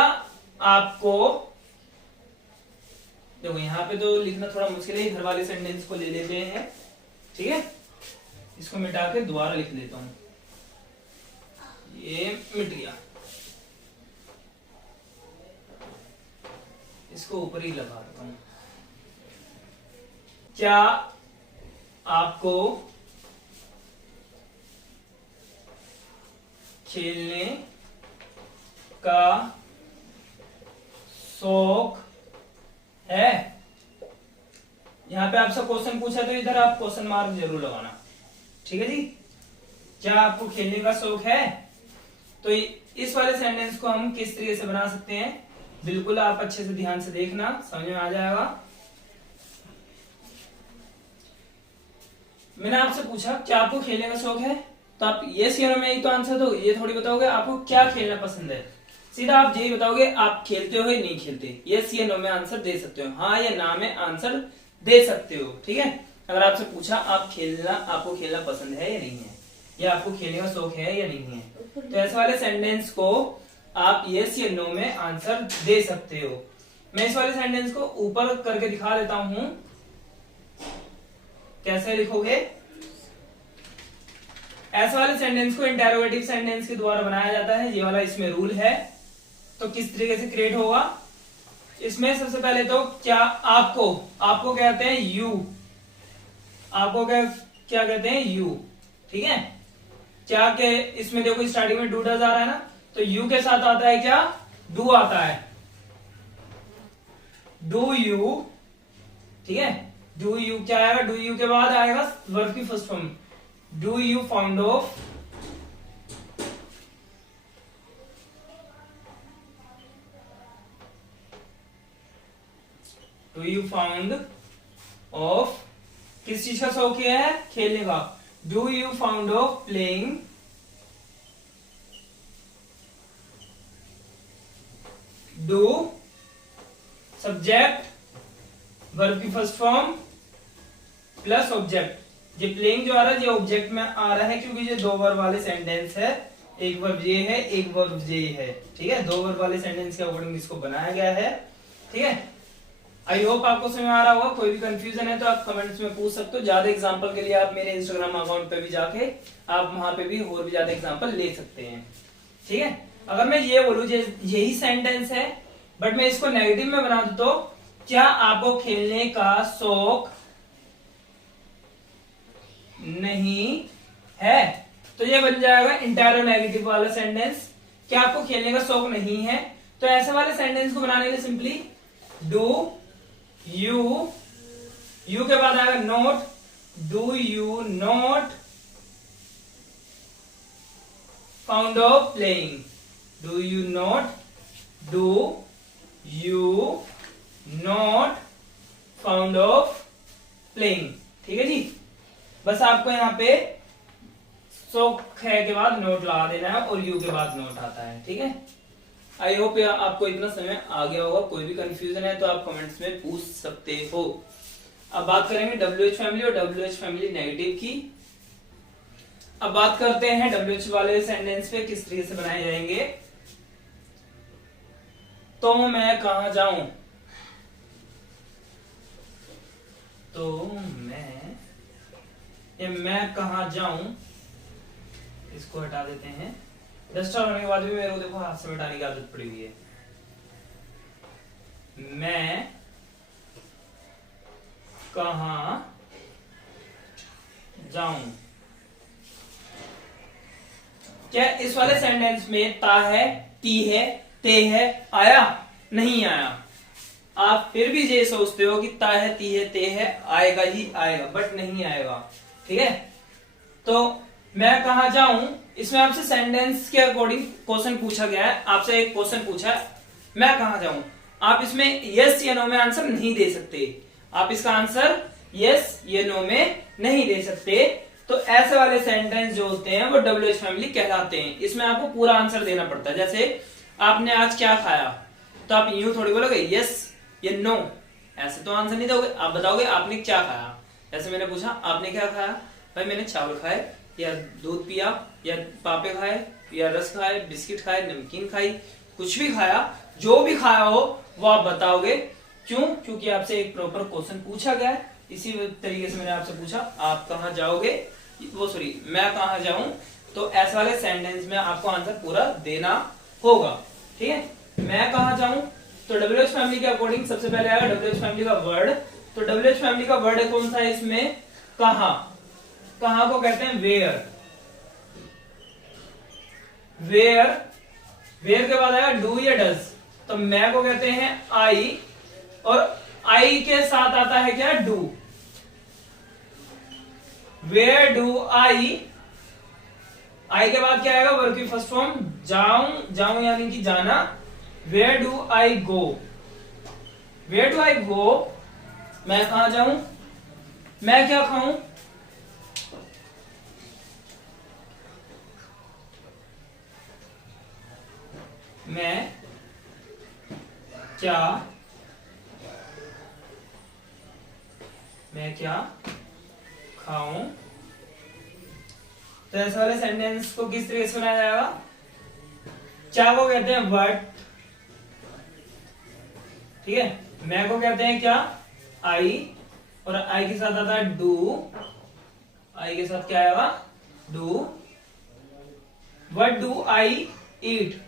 आपको देखो यहाँ पे तो लिखना थोड़ा मुश्किल है, घर वाले सेंटेंस को ले लेते हैं, ठीक है। इसको मिटा के दोबारा लिख देता हूं, ये मिट गया, इसको ऊपर ही लगा देता हूं। क्या आपको खेलने का शौक है? यहां पे आपसे क्वेश्चन पूछा तो इधर आप क्वेश्चन मार्क जरूर लगाना, ठीक है जी। क्या आपको खेलने का शौक है? तो इस वाले सेंटेंस को हम किस तरीके से बना सकते हैं, बिल्कुल आप अच्छे से ध्यान से देखना, समझ में आ जाएगा। मैंने आपसे पूछा क्या आपको खेलने का शौक है, तो आप यस या नो में ही तो आंसर दो, ये थोड़ी बताओगे आपको क्या खेलना पसंद है। सीधा आप यही बताओगे आप खेलते हो या नहीं खेलते। यस या नो में आंसर दे सकते हो, हाँ या ना में आंसर दे सकते हो, ठीक है। अगर आपसे पूछा आपको खेलना पसंद है या नहीं है, या आपको खेलने का शौक है या नहीं है, तो ऐसे वाले सेंटेंस को आप यस या नो में आंसर दे सकते हो। मैं इस वाले सेंटेंस को ऊपर करके दिखा देता हूं, कैसे लिखोगे। ऐसे वाले सेंटेंस को इंटेरोगेटिव सेंटेंस के द्वारा बनाया जाता है, ये वाला इसमें रूल है। तो किस तरीके से क्रिएट होगा, इसमें सबसे पहले तो क्या आपको कहते हैं यू, आपको क्या कहते हैं यू, ठीक है। क्या के इसमें देखो स्टार्टिंग में डू डज आ रहा है ना, तो यू के साथ आता है क्या, डू आता है, डू यू, ठीक है। डू यू क्या आएगा, डू यू के बाद आएगा वर्ब की first form, do you found of, do you found of, किस चीज का शौक है, खेलने का। Do you found of playing, do subject verb की फर्स्ट फॉर्म प्लस ऑब्जेक्ट। ये प्लेइंग जो आ रहा है ये ऑब्जेक्ट में आ रहा है, क्योंकि ये दो वर्ब वाले सेंटेंस है, एक वर्ब ये है एक वर्ब ये है, ठीक है। दो वर्ब वाले सेंटेंस के अकॉर्डिंग इसको बनाया गया है, ठीक है। आई होप आपको समझ में आ रहा होगा। कोई भी कंफ्यूजन है तो आप कमेंट्स में पूछ सकते हो। ज्यादा एग्जांपल के लिए आप मेरे इंस्टाग्राम अकाउंट पे भी जाके आप वहां पे भी और भी ज्यादा एग्जांपल ले सकते हैं, ठीक है। अगर मैं ये बोलूं यही सेंटेंस है बट मैं इसको नेगेटिव में बना दूं, तो क्या आपको खेलने का शौक नहीं है, तो ये बन जाएगा इंटायरो नेगेटिव वाला सेंटेंस। क्या आपको खेलने का शौक नहीं है, तो ऐसे वाले सेंटेंस को बनाने के लिए सिंपली डू यू के बाद आएगा not, do you not found of playing, do you not found of playing, ठीक है जी। बस आपको यहाँ पे शौक है के बाद नोट लगा देना है और यू के बाद नोट आता है, ठीक है। आई होप आपको इतना समय आ गया होगा। कोई भी कंफ्यूजन है तो आप कमेंट्स में पूछ सकते हो। अब बात करेंगे WH फैमिली और WH फैमिली नेगेटिव की। अब बात करते हैं WH वाले सेंटेंस पे किस तरीके से बनाए जाएंगे। तो मैं कहां जाऊं, तो मैं कहां जाऊं, इसको हटा देते हैं। डस्टर होने के बाद भी मेरे को देखो हाथ से मिटाने की आदत पड़ी हुई है। मैं कहां जाऊं, क्या इस वाले सेंटेंस में ता है, ती है, ते है, आया नहीं आया। आप फिर भी ये सोचते हो कि ता है, ती है, ते है, आएगा ही आएगा, बट नहीं आएगा, ठीक है। तो मैं कहां जाऊं, इसमें आपसे सेंटेंस के अकॉर्डिंग क्वेश्चन पूछा गया है। आपसे एक क्वेश्चन पूछा है मैं कहां जाऊं, आप इसमें यस या नो में आंसर नहीं दे सकते। आप इसका आंसर यस या नो में नहीं दे सकते। तो ऐसे वाले सेंटेंस जो होते हैं वो WH फैमिली कहलाते हैं। इसमें आपको पूरा आंसर देना पड़ता है। जैसे आपने आज क्या खाया, तो आप यूं थोड़ी बोलोगे यस या नो, ऐसे तो आंसर नहीं दोगे। आप बताओगे आपने क्या खाया। जैसे मैंने पूछा आपने क्या खाया, भाई मैंने चावल खाए, या दूध पिया, या पापे खाए, या रस खाए, बिस्किट खाए, नमकीन खाई, कुछ भी खाया, जो भी खाया हो वो आप बताओगे। क्यों? क्योंकि आपसे एक प्रॉपर क्वेश्चन पूछा गया है, इसी तरीके से मैंने आपसे पूछा आप कहाँ जाओगे, वो सॉरी मैं कहाँ जाऊं, तो ऐसे वाले सेंटेंस में आपको आंसर पूरा देना होगा। ठीक है, मैं कहाँ जाऊं, तो WH फैमिली के अकॉर्डिंग सबसे पहले आएगा WH फैमिली का वर्ड। तो WH फैमिली का वर्ड कौन सा है इसमें? कहाँ। कहाँ को कहते हैं वेयर। वेयर, वेयर के बाद आएगा डू या डज। तो मैं को कहते हैं आई, और आई के साथ आता है क्या? डू। वेयर डू आई, आई के बाद क्या आएगा? वर्ब की फर्स्ट फॉर्म जाऊं, जाऊं यानी कि जाना। Where do I go, where do I go, मैं कहां जाऊं, मैं क्या खाऊं, मैं क्या, मैं क्या खाऊं। तो ऐसे वाले सेंटेंस को किस तरीके से बनाया जाएगा? क्या को कहते हैं व्हाट, ठीक है, मैं को कहते हैं क्या? आई, और आई के साथ आता है डू, आई के साथ क्या आएगा? Do. What do I eat,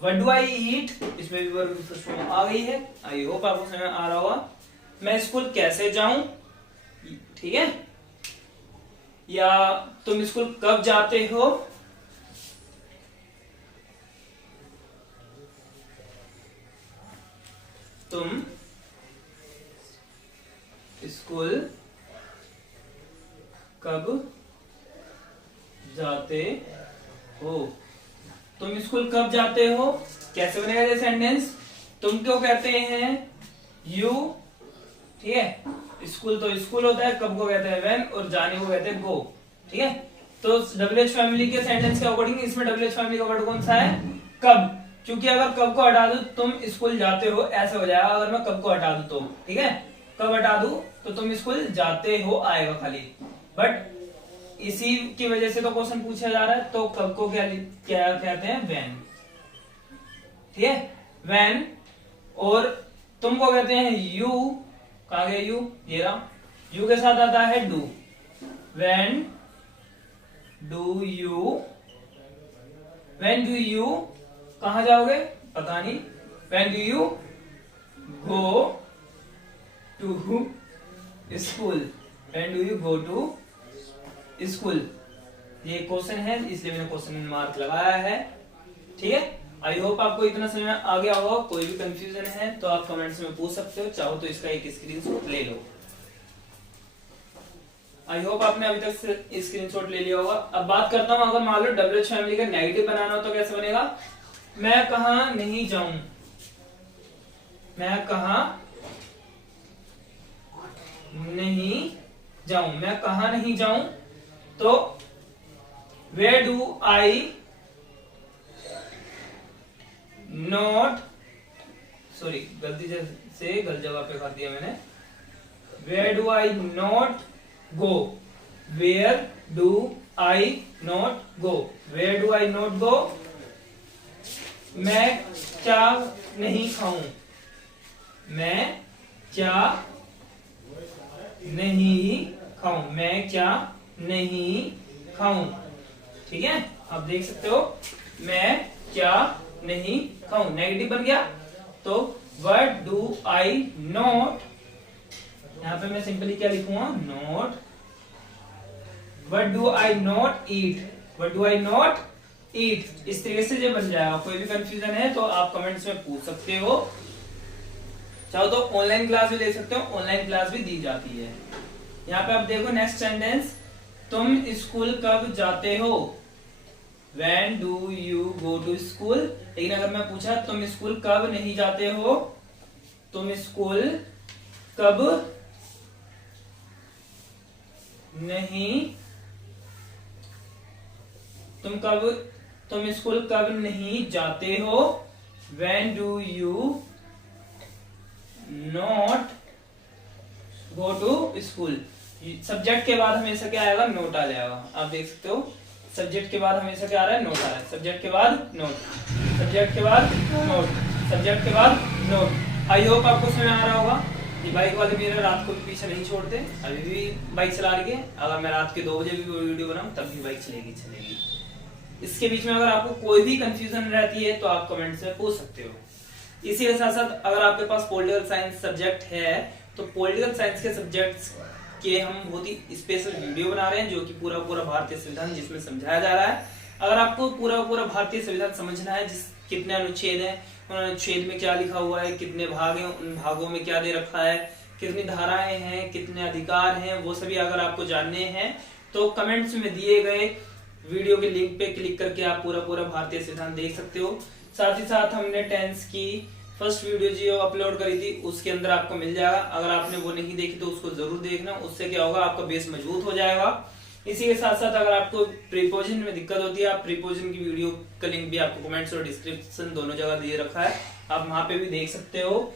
what do I eat, इसमें भी वर्ब की फर्स्ट फॉर्म आ गई है। आई होप आपको समझ में आ रहा होगा। मैं स्कूल कैसे जाऊं, ठीक है, या तुम स्कूल कब जाते हो, तुम स्कूल कब जाते हो, तुम स्कूल कब जाते हो। कैसे बनेगा ये सेंटेंस? तुम क्यों कहते हैं यू, ठीक है, स्कूल तो स्कूल होता है, कब को कहते हैं व्हेन, और जाने को कहते हैं गो। ठीक है, तो WH फैमिली के सेंटेंस के अकॉर्डिंग इसमें WH फैमिली का वर्ड कौन सा है? कब। क्योंकि अगर कब को हटा दूं तुम स्कूल जाते हो ऐसा हो जाएगा, अगर मैं कब को हटा दूं तो, ठीक है, कब हटा दूं तो तुम स्कूल जाते हो आएगा खाली। बट इसी की वजह से तो क्वेश्चन पूछा जा रहा है, तो कब को क्या क्या कहते हैं? व्हेन। ठीक है, व्हेन। और तुमको कहते हैं यू, कहा गया यू, ये रहा, यू के साथ आता है do. When do you, when do you, कहां जाओगे पता नहीं, when do you go to school, when do you go to school. ये क्वेश्चन है इसलिए मैंने क्वेश्चन मार्क लगाया है। ठीक है, आई होप आपको इतना समझ में आ गया होगा। कोई भी कंफ्यूजन है तो आप कमेंट्स में पूछ सकते हो, चाहो तो इसका एक स्क्रीनशॉट ले लो। आई होप आपने अभी तक स्क्रीनशॉट ले लिया होगा। अब बात करता हूं, अगर मान लो WH फैमिली का नेगेटिव बनाना हो तो कैसे बनेगा? मैं कहां नहीं जाऊं, मैं कहां नहीं जाऊं, मैं कहां नहीं जाऊं, तो where do I not, sorry गलती से गलत जगह पे कर दिया मैंने, where do I not go, where do I not go, where do I not go, मैं क्या नहीं खाऊं, मैं क्या नहीं खाऊं, मैं क्या नहीं खाऊं। ठीक है, आप देख सकते हो मैं क्या नहीं खाऊं, नेगेटिव बन गया। तो व्हाट डू आई नॉट, यहां पे मैं सिंपली क्या लिखूंगा? Not. What do I not eat, what do I not eat, इस तरीके से जो बन जाएगा। कोई भी कंफ्यूजन है तो आप कमेंट्स में पूछ सकते हो, चाहो तो ऑनलाइन क्लास भी ले सकते हो, ऑनलाइन क्लास भी दी जाती है। यहाँ पे आप देखो नेक्स्ट सेंटेंस, तुम स्कूल कब जाते हो, When do you go to school। लेकिन अगर मैं पूछा तुम स्कूल कब नहीं जाते हो, तुम स्कूल कब नहीं, तुम स्कूल कब नहीं जाते हो, When do you not go to school। Subject के बाद हमेशा क्या आएगा? नोट आ जाएगा। आप देख सकते हो सब्जेक्ट के बाद हमेशा क्या आ रहा है? नोट आ रहा है। सब्जेक्ट के बाद नोट, सब्जेक्ट के बाद नोट, सब्जेक्ट के बाद ब्लॉग। आई होप आपको समझ आ रहा होगा। ये बाइक वाले मेरा रात को भी पीछे नहीं छोड़ते, अभी भी बाइक चला रही है। अगर मैं रात के 2 बजे भी वीडियो बनाऊं तब भी बाइक चलेगी। इसके बीच में अगर आपको कोई भी कंफ्यूजन रहती है तो आप कमेंट्स में पूछ सकते हो। इसी के साथ साथ अगर आपके पास पॉलिटिकल साइंस सब्जेक्ट है तो पॉलिटिकल साइंस के सब्जेक्ट्स के हम बहुत ही स्पेशल वीडियो बना रहे हैं, जो कि पूरा भारतीय संविधान जिसमें समझाया जा रहा है। अगर आपको पूरा भारतीय संविधान समझना है, जिस कितने अनुच्छेद हैं, अनुच्छेद में क्या लिखा हुआ है, कितने भाग हैं, उन भागों में क्या दे रखा है, कितनी धाराएं हैं, कितने अधिकार हैं, वो सभी अगर आपको जानने हैं तो कमेंट्स में दिए गए वीडियो के लिंक पे क्लिक करके आप पूरा भारतीय संविधान देख सकते हो। साथ ही साथ हमने टेंस की फर्स्ट वीडियो जो अपलोड करी थी उसके अंदर आपको मिल जाएगा। अगर आपने वो नहीं देखी तो उसको जरूर देखना, उससे क्या होगा आपका बेस मजबूत हो जाएगा। इसी के साथ साथ अगर आपको प्रीपोजिशन में दिक्कत होती है, आप प्रीपोजिशन की वीडियो का लिंक भी आपको कमेंट्स और डिस्क्रिप्शन दोनों जगह दे रखा है, आप वहां पे भी देख सकते हो।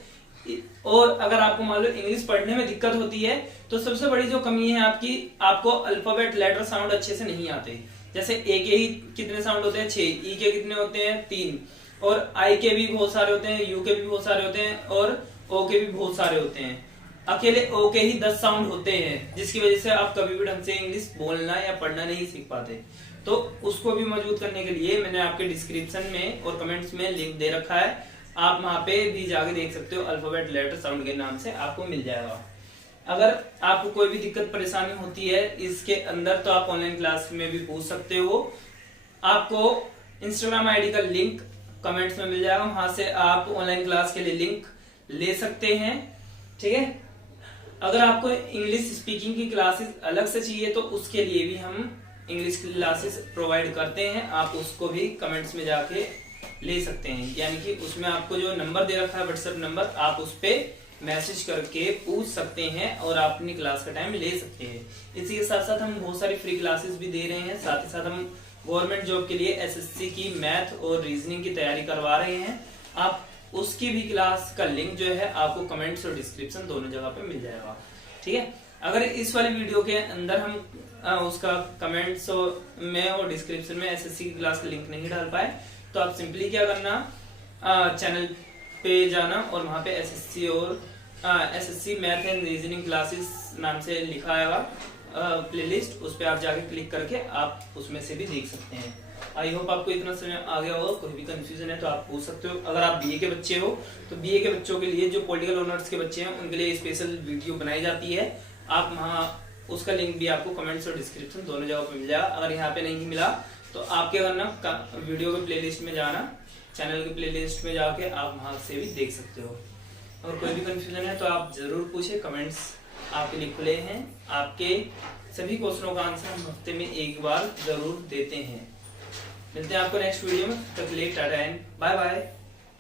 और अगर आपको मान लो इंग्लिश पढ़ने में दिक्कत होती है तो सबसे बड़ी जो कमी है आपको अल्फाबेट लेटर साउंड अच्छे से नहीं आते। जैसे ए के ही कितने साउंड होते हैं 6, ई के कितने होते हैं 3, और आई के भी बहुत सारे होते हैं, यू के भी बहुत सारे होते हैं, और ओ के भी बहुत सारे होते हैं। अकेले ओ के ही 10 साउंड होते हैं, जिसकी वजह से आप कभी भी ढंग से इंग्लिश बोलना या पढ़ना नहीं सीख पाते। तो उसको भी मजबूत करने के लिए मैंने आपके डिस्क्रिप्शन में और कमेंट्स में लिंक दे रखा है, आप वहां पे भी जाके देख सकते हो। अल्फाबेट लेटर साउंड के नाम से आपको मिल जाएगा। अगर आपको कोई भी दिक्कत परेशानी होती है इसके अंदर तो आप ऑनलाइन क्लास में भी पूछ सकते हो। आपको इंस्टाग्राम आईडी का लिंक कमेंट्स में मिल जाएगा, वहां से आप ऑनलाइन क्लास के लिए लिंक ले सकते हैं। ठीक है, अगर आपको इंग्लिश स्पीकिंग की क्लासेस अलग से चाहिए तो उसके लिए भी हम इंग्लिश क्लासेस प्रोवाइड करते हैं, आप उसको भी कमेंट्स में जाके ले सकते हैं। यानी कि उसमें आपको जो नंबर दे रखा है व्हाट्सएप नंबर, आप उस पर मैसेज करके पूछ सकते हैं और आप अपनी क्लास का टाइम ले सकते हैं। इसी के साथ साथ हम बहुत सारी फ्री क्लासेस भी दे रहे हैं। साथ ही साथ हम गवर्नमेंट जॉब के लिए एसएससी की मैथ और रीजनिंग की तैयारी करवा रहे हैं। आप उसकी भी क्लास का लिंक जो है आपको कमेंट्स और डिस्क्रिप्शन दोनों जगह पे मिल जाएगा। ठीक है, अगर इस वाली वीडियो के अंदर हम उसका कमेंट्स में और डिस्क्रिप्शन में एसएससी की क्लास का लिंक नहीं डाल पाए तो आप सिंपली क्या करना, चैनल पे जाना और वहां पे SSC math and reasoning classes नाम से लिखा आएगा प्लेलिस्ट, उस पे आप जाके क्लिक करके आप उसमें से भी देख सकते हैं। आई होप आपको इतना समझ आ गया होगा। कोई भी कंफ्यूजन है तो आप पूछ सकते हो। अगर आप बीए के बच्चे हो तो बीए के बच्चों के लिए जो पॉलिटिकल ऑनर्स के बच्चे हैं उनके लिए स्पेशल वीडियो बनाई जाती है, आप वहाँ उसका लिंक भी आपको कमेंट्स और डिस्क्रिप्शन दोनों जगह पे मिल जाएगा। अगर यहाँ पे नहीं मिला तो आप क्या करना, वीडियो के प्लेलिस्ट में जाना, चैनल के प्लेलिस्ट में जाके आप वहां से भी देख सकते हो। और कोई भी कंफ्यूजन है तो आप जरूर पूछे, कमेंट्स आपके लिए खुले हैं। आपके सभी क्वेश्चनों का आंसर हम हफ्ते में एक बार जरूर देते हैं। मिलते हैं आपको नेक्स्ट वीडियो में, तब तक के लिए टाटा एंड बाय बाय।